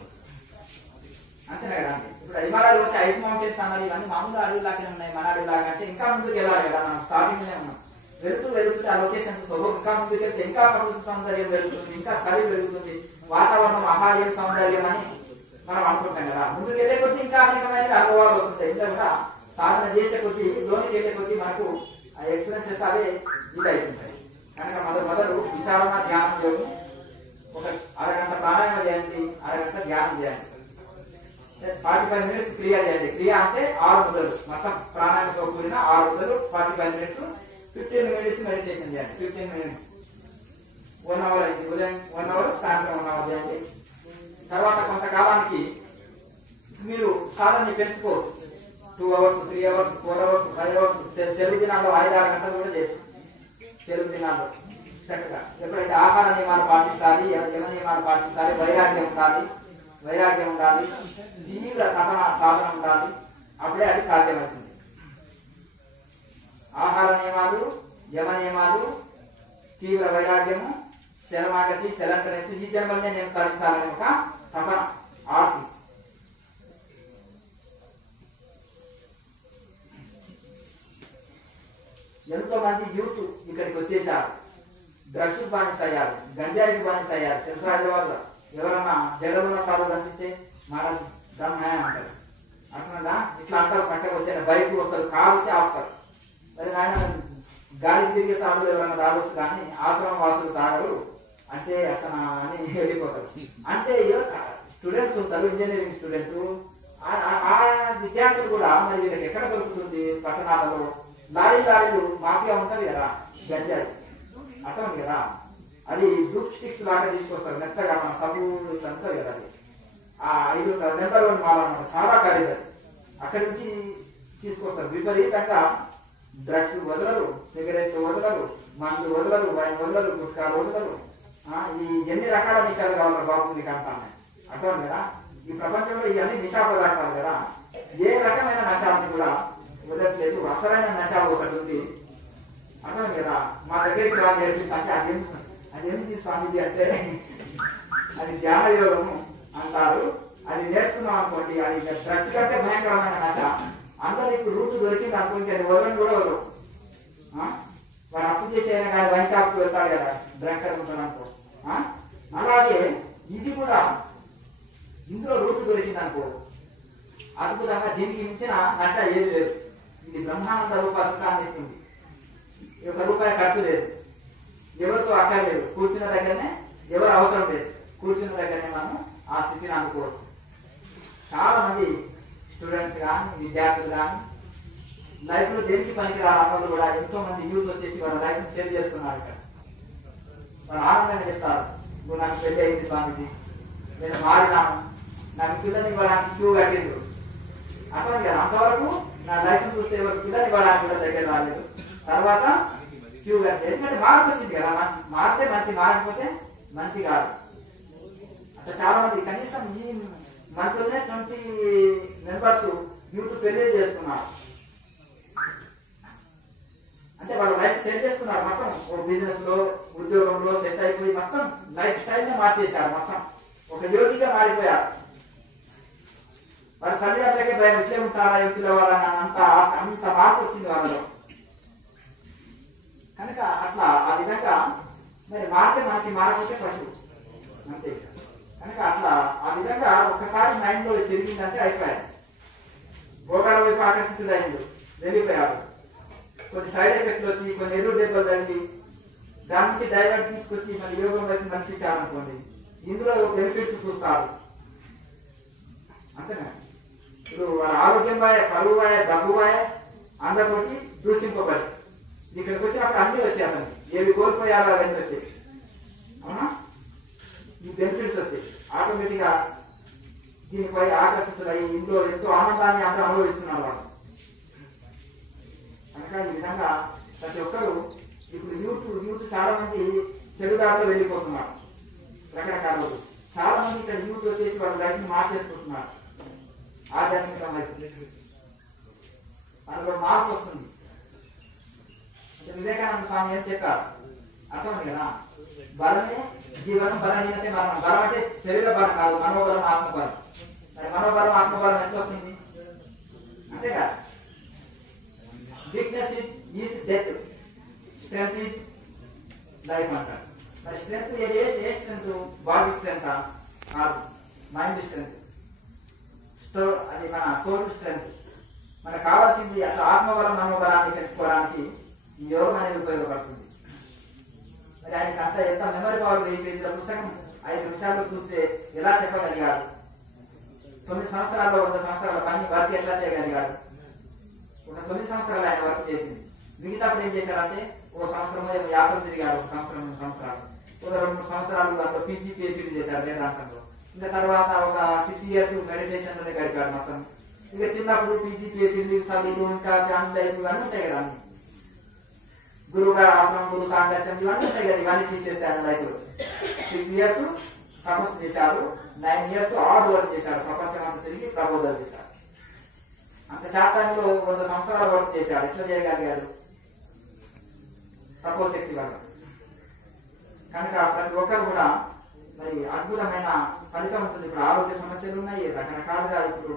అంతేనా కదా. ఇప్పుడు హిమాలయాలు వచ్చి ఐస్ మౌంటైన్స్ అన్నది ఇవన్నీ మామూలు అడవిలాగానే ఉన్నాయి, మన అడవిలాగా అంటే ఇంకా ముందుకు వెళ్ళాలి కదా. మనం స్టార్టింగ్ లోనే ఉన్నాం, వెళ్తుంటే ఆ లొకేషన్ ఇంకా ముందుకు వెళ్తే ఇంకా ప్రకృతి సౌందర్యం పెరుగుతుంది, ఇంకా చలి పెరుగుతుంది, వాతావరణం ఆహార్యం సౌందర్యం అని మనం అనుకుంటాం కదా. ముందుకు వెళ్ళే కొద్దీ ఇంకా అనేకమైన అనుభవాలు వస్తుంటాయి. ఇంట్లో కూడా సాధన చేసే కొద్దీ లోనికి వెళ్ళే కొద్దీ మనకు ఆ ఎక్స్పీరియన్సెస్ అవే ఇది అవుతుంటాయి. కనుక మొదలు విశాలమైన ధ్యానం యోగం, ఒక అరగంట ప్రాణాయామ చేయండి, అరగంట ధ్యానం చేయండి, 45 minutes క్రియ చేయండి. క్రియ అంటే 6 ముద్రలు, మొత్తం ప్రాణాయామతో కూడిన 6 ముద్రలు, 45 minutes, 15 minutes మెడిటేషన్ చేయండి. 15 minutes 1 hour అయింది, ఉదయం 1 hour, సాయంత్రం 1 hour చేయండి. తర్వాత కొంతకాలానికి మీరు సాధనని పెంచుకోవచ్చు. 2 hours, 3 hours, 4 hours, 5 hours, Telugu దినాల్లో 5-6 గంటలు కూడా చేయొచ్చు. తెలుగు దినాల్లో చక్కగా ఎప్పుడైతే ఆహార నియమాలు పాటించాలి, యమ నియమాలు పాటించాలి, వైరాగ్యం ఉండాలి, తీవ్ర తపన సాధన ఉండాలి, అప్పుడే అది సాధ్యమవుతుంది. ఆహార నియమాలు, యమ నియమాలు, తీవ్ర వైరాగ్యము, శరణాగతి, శరణ్యసి, ఈ జన్మల్నే నేను సాధించాలని ఒక తపన, ఆర్తి. ఎంతో మంది యూత్ ఇక్కడికి వచ్చేసారు, డ్రగ్స్ బానిస అయ్యారు, గంజాయికి బానిస అయ్యారు. తెలుసు హైదరాబాద్ లో ఎవరన్నా జగలున్న సాధన కనిపిస్తే మన బ్రహ్మ అంటారు. అట్లా ఇట్లా అంటారు, పక్కకు వచ్చే బైక్ వస్తారు, కారు వచ్చి ఆపుతారు. మరి ఆయన గాలికి తిరిగే సాగులు ఎవరైనా రావచ్చు, కానీ ఆశ్రమం వాసులు తాగరు అంటే అతను అని వెళ్ళిపోతారు. అంటే స్టూడెంట్స్ ఉంటారు, ఇంజనీరింగ్ స్టూడెంట్స్, ఆ విద్యార్థులు కూడా మరి వీళ్ళకి ఎక్కడ దొరుకుతుంది, పట్టణాలలో లారీలు మాఫియా ఉంటుంది కదా, గంజాయి అర్థం కదా. అది డూప్ స్టిక్స్ లాగా తీసుకొస్తారు, మెత్తగా మన సబ్బు అంటారు కదా. అది ఆ 5 నెంబర్ 1 మాల్ అనమాట, చాలా ఖరీదది. అక్కడి నుంచి తీసుకొస్తారు. విపరీతంగా డ్రగ్స్ వదలరు, సిగరెట్లు వదలరు, మందు వదలరు, వైన్ వదలరు, గుట్కాలు వదలరు. ఈ ఎన్ని రకాల నిషాలు కావాలి బాబు మీకు అంటాను అర్థం కదా. ఈ ప్రపంచంలో ఇవన్నీ నిశా పదార్థాలు కదా. ఏ రకమైన నశాలను కూడా వదలట్లేదు. అసలైన నశాలు ఒకటి ఉంది, అర్థం కదా. మా దగ్గరికి రా నేర్పిస్తే అదేంటి స్వామీజీ అంటే అది ధ్యాన యోగము అంటారు. అది నేర్చుకున్నాం అనుకోండి, అది డ్రగ్స్ కంటే భయంకరమైన నశ. అందరూ ఇప్పుడు రూట్ దొరికింది అనుకుంటే అది వదలని కూడా వదలవు. వాడు అప్పు చేసేయన కానీ వైన్ షాప్కి వెళ్తాడు కదా, డ్రంకర్ ఉంటాడు అనుకో. అలాగే ఇది కూడా ఇందులో రూట్ దొరికింది అనుకో, అద్భుతంగా దీనికి మించిన నశ ఏది లేదు. ఇది బ్రహ్మానంద రూప సుఖాన్ని ఇస్తుంది. 1 రూపాయి ఖర్చు లేదు, ఎవరితో అక్కర్లేదు, కూర్చున్న దగ్గరనే, ఎవరు అవసరం లేదు, కూర్చున్న దగ్గరనే మనం ఆ స్థితిని అందుకోవచ్చు. చాలా మంది స్టూడెంట్స్ కానీ విద్యార్థులు కానీ లైఫ్ లో దేనికి పనికి రావాలి కూడా ఎంతో మంది యూత్ వచ్చేసి వాళ్ళ లైఫ్ సేవ్ చేస్తున్నారు. ఇక్కడ వాళ్ళు ఆనందంగా చెప్తారు, ఇప్పుడు నాకు పెళ్లి అయింది స్వామిజీ, నేను మారినాను, నాకు పిల్లని ఇవ్వడానికి క్యూ కట్టిండు. అర్థం కదా. అంతవరకు నా లైఫ్ చూస్తే ఎవరు పిల్లని ఇవ్వడానికి కూడా దగ్గర రాలేదు. తర్వాత క్యూ కట్టే, ఎందుకంటే మార్పు వచ్చింది కదా. మారితే మంచి, మారకపోతే మంచి కాదు. అట్లా చాలా మంది కనీసం ఈ మంత్లోనే 20 మెంబర్స్ యూత్ పెళ్లి చేసుకున్నారు. అంటే వాళ్ళు లైఫ్ సెట్ చేసుకున్నారు. మొత్తం బిజినెస్ లో, ఉద్యోగంలో సెట్ అయిపోయి మొత్తం లైఫ్ స్టైల్ నే మార్చేశారు. మొత్తం ఒక యోగిగా మారిపోయారు. వాళ్ళ తల్లిదండ్రులకే భయం, ఇట్లే ఉంటారా యువతిలో వాళ్ళని అంత మార్పు వచ్చింది వాళ్ళలో. కనుక అట్లా ఆ విధంగా మరి మారితే మనిషి, మారకపోతే పశువు అంతే. కనుక అట్లా ఆ విధంగా ఒక్కసారి మైండ్ లో తిరిగిందంటే అయిపోయారు. భోగాల వైపు ఆకర్షితులు అయింది, వెళ్ళిపోయారు. కొన్ని సైడ్ ఎఫెక్ట్లు వచ్చి కొన్ని ఎదురు దెబ్బలు తగిలి దాని నుంచి డైవర్ట్ తీసుకొచ్చి మన యోగం వైపు మనిపించాలనుకోండి, ఇందులో బెనిఫిట్స్ చూస్తారు అంతేనా. ఇప్పుడు వాళ్ళ ఆరోగ్యం బాయ, పరువు బాయ, డబ్బు బాయ, అందరితోటి దూషింపబడి ఇక్కడికి వచ్చినప్పుడు అన్నీ వచ్చాయి అతనికి, ఏవి కోల్పోయాలో అవన్నీ వచ్చాయి. అవునా, ఈ బెనిఫిట్స్ వచ్చాయి. ఆటోమేటిక్గా దీనిపై ఆకర్షితులై ఇందులో ఎంతో ఆనందాన్ని అందరూ అనుభవిస్తున్నారు వాళ్ళు. కనుక ఈ విధంగా ప్రతి ఒక్కరు ఇప్పుడు యూత్ చాలా మంది చెడుదారిలో వెళ్ళిపోతున్నారు. రకరకాల చాలా మంది ఇక్కడ యూత్ వచ్చేసి వాళ్ళ లైఫ్ ని మార్చేసుకుంటున్నారు. ఆధ్యాత్మిక అందులో మార్పు వస్తుంది. అంటే వివేకానంద స్వామి ఏం చెప్పారు అర్థమైంది కదా, బలమే జీవనం, బలహీనతే మరణం. బలం అంటే శరీర బలం కాదు, మనోబలం, ఆత్మబలం. మరి మనోబలం ఆత్మబలం ఎంత వస్తుంది అంతేగా. Weakness is death, strength is life అంటారు. మరి స్ట్రెంత్ ఏ స్ట్రెంత్? బాడీ స్ట్రెంత్ కాదు, మైండ్ స్ట్రెంత్. అది మన సోల్ స్ట్రెంత్. మనకు కావాల్సింది అట్లా ఆత్మబలం, మనోబలాన్ని పెంచుకోవడానికి ఈ యోగం అనేది ఉపయోగపడుతుంది. మరి ఆయనకి అంత ఎంత మెమరీ పవర్, 1000 పేజీల పుస్తకం 5 నిమిషాల్లో చూస్తే ఎలా చెప్పగలిగాడు? 9 సంవత్సరాల్లో 100 సంవత్సరాల పని వర్క్ ఎట్లా చేయగలిగాడు? ఒక 9 సంవత్సరాలు ఆయన వర్క్ చేసింది. మిగతాప్పుడు ఏం చేశారంటే ఒక సంవత్సరం యాత్రలు తిరిగాడు, ఒక సంవత్సరం 2 సంవత్సరాలు, ఒక 2-3 సంవత్సరాలు దాంట్లో పీజీ పిహెచ్డీ చేశారు వేదాంతంలో. ఇంకా తర్వాత ఒక 6 ఇయర్స్ మెడిటేషన్ లోనే గడిపాడు మొత్తం. ఇక చిన్నప్పుడు పీజీ పిహెచ్డీ చదువులు ఇంకా ఇవన్నీ ఉంటాయి కదా, గురువు గారు ఆశ్రమం, గురు సాంగత్యం ఇవన్నీ ఉంటాయి కదా, ఇవన్నీ తీసేస్తాడు రైతులు. 6 ఇయర్స్ తపస్సు చేశారు, 9 ఇయర్స్ హార్డ్ వర్క్ చేశారు, ప్రపంచం అంతా తిరిగి ప్రబోధాలు చేశారు. అంత శాతానికి 100 సంవత్సరాలు వర్క్ చేశాడు. ఎట్లా చేయగలిగాడు? తపోశక్తి వల్ల. కనుక ప్రతి ఒక్కరు కూడా మరి అద్భుతమైన ఫలితం ఉంటుంది. ఇప్పుడు ఆరోగ్య సమస్యలు ఉన్నాయి రకరకాలుగా. ఇప్పుడు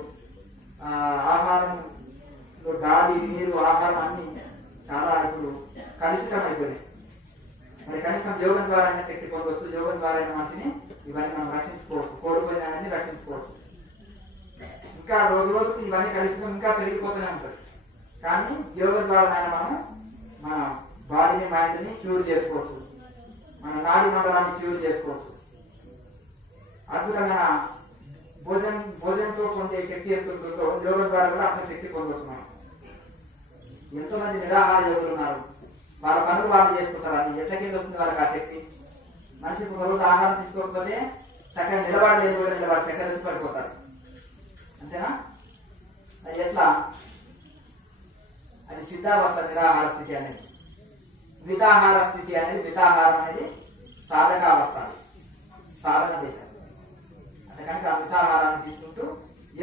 ఆహారంలో గాలి, నీరు, ఆహారం అన్ని చాలా ఇప్పుడు కలుషితం అయిపోయింది. మరి కనీసం యోగం ద్వారా శక్తి పొందవచ్చు. యోగం ద్వారా మనిషిని ఇవన్నీ మనం రక్షించుకోవచ్చు, కోల్పోయిన అనేది రక్షించుకోవచ్చు. ఇంకా రోజు రోజుకి ఇవన్నీ కలుషితం ఇంకా పెరిగిపోతూనే ఉంటుంది. కానీ యోగం ద్వారా మనం మన బాడీని, మైండ్ని క్యూర్ చేసుకోవచ్చు, మన నాడీ మండలాన్ని క్యూర్ చేసుకోవచ్చు. అద్భుతమైన భోజనంతో పొందే శక్తి ఎంత ఉంటుందో యోగం ద్వారా కూడా అంత శక్తి పొందవచ్చు. మనం ఎంతో మంది నిరాహార యోగులు ఉన్నారు, వాళ్ళ పనులు వాళ్ళు చేసుకుంటారు. అది ఎట్ల కింద వస్తుంది వాళ్ళకి ఆ శక్తి? మనిషికి ఒక రోజు ఆహారం తీసుకోకపోతే చక్కగా నిలబడలేదు, నిలబడి చక్కగా వచ్చి పడిపోతారు. అంతేనా? అది ఎట్లా? అది సిద్ధావస్థ నిరాహార స్థితి అనేది. మితాహార స్థితి అనేది, మితాహారం అనేది సాధకావస్థ, సాధన దేశం. అంటే కనుక ఆ మితాహారాన్ని తీసుకుంటూ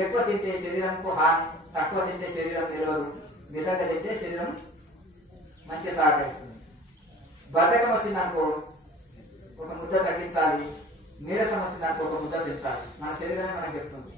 ఎక్కువ తింటే శరీరంకు హాని, తక్కువ తింటే శరీరం నిలవదు, మితంగా తింటే శరీరం మంచిగా సహకరిస్తుంది. బద్ధకం వచ్చిందనుకో ఒక ముద్ద తగ్గించాలి, నీరసం వచ్చిందనుకో ఒక ముద్ద పెంచాలి. మన శరీరమే మనకు చెప్తుంది.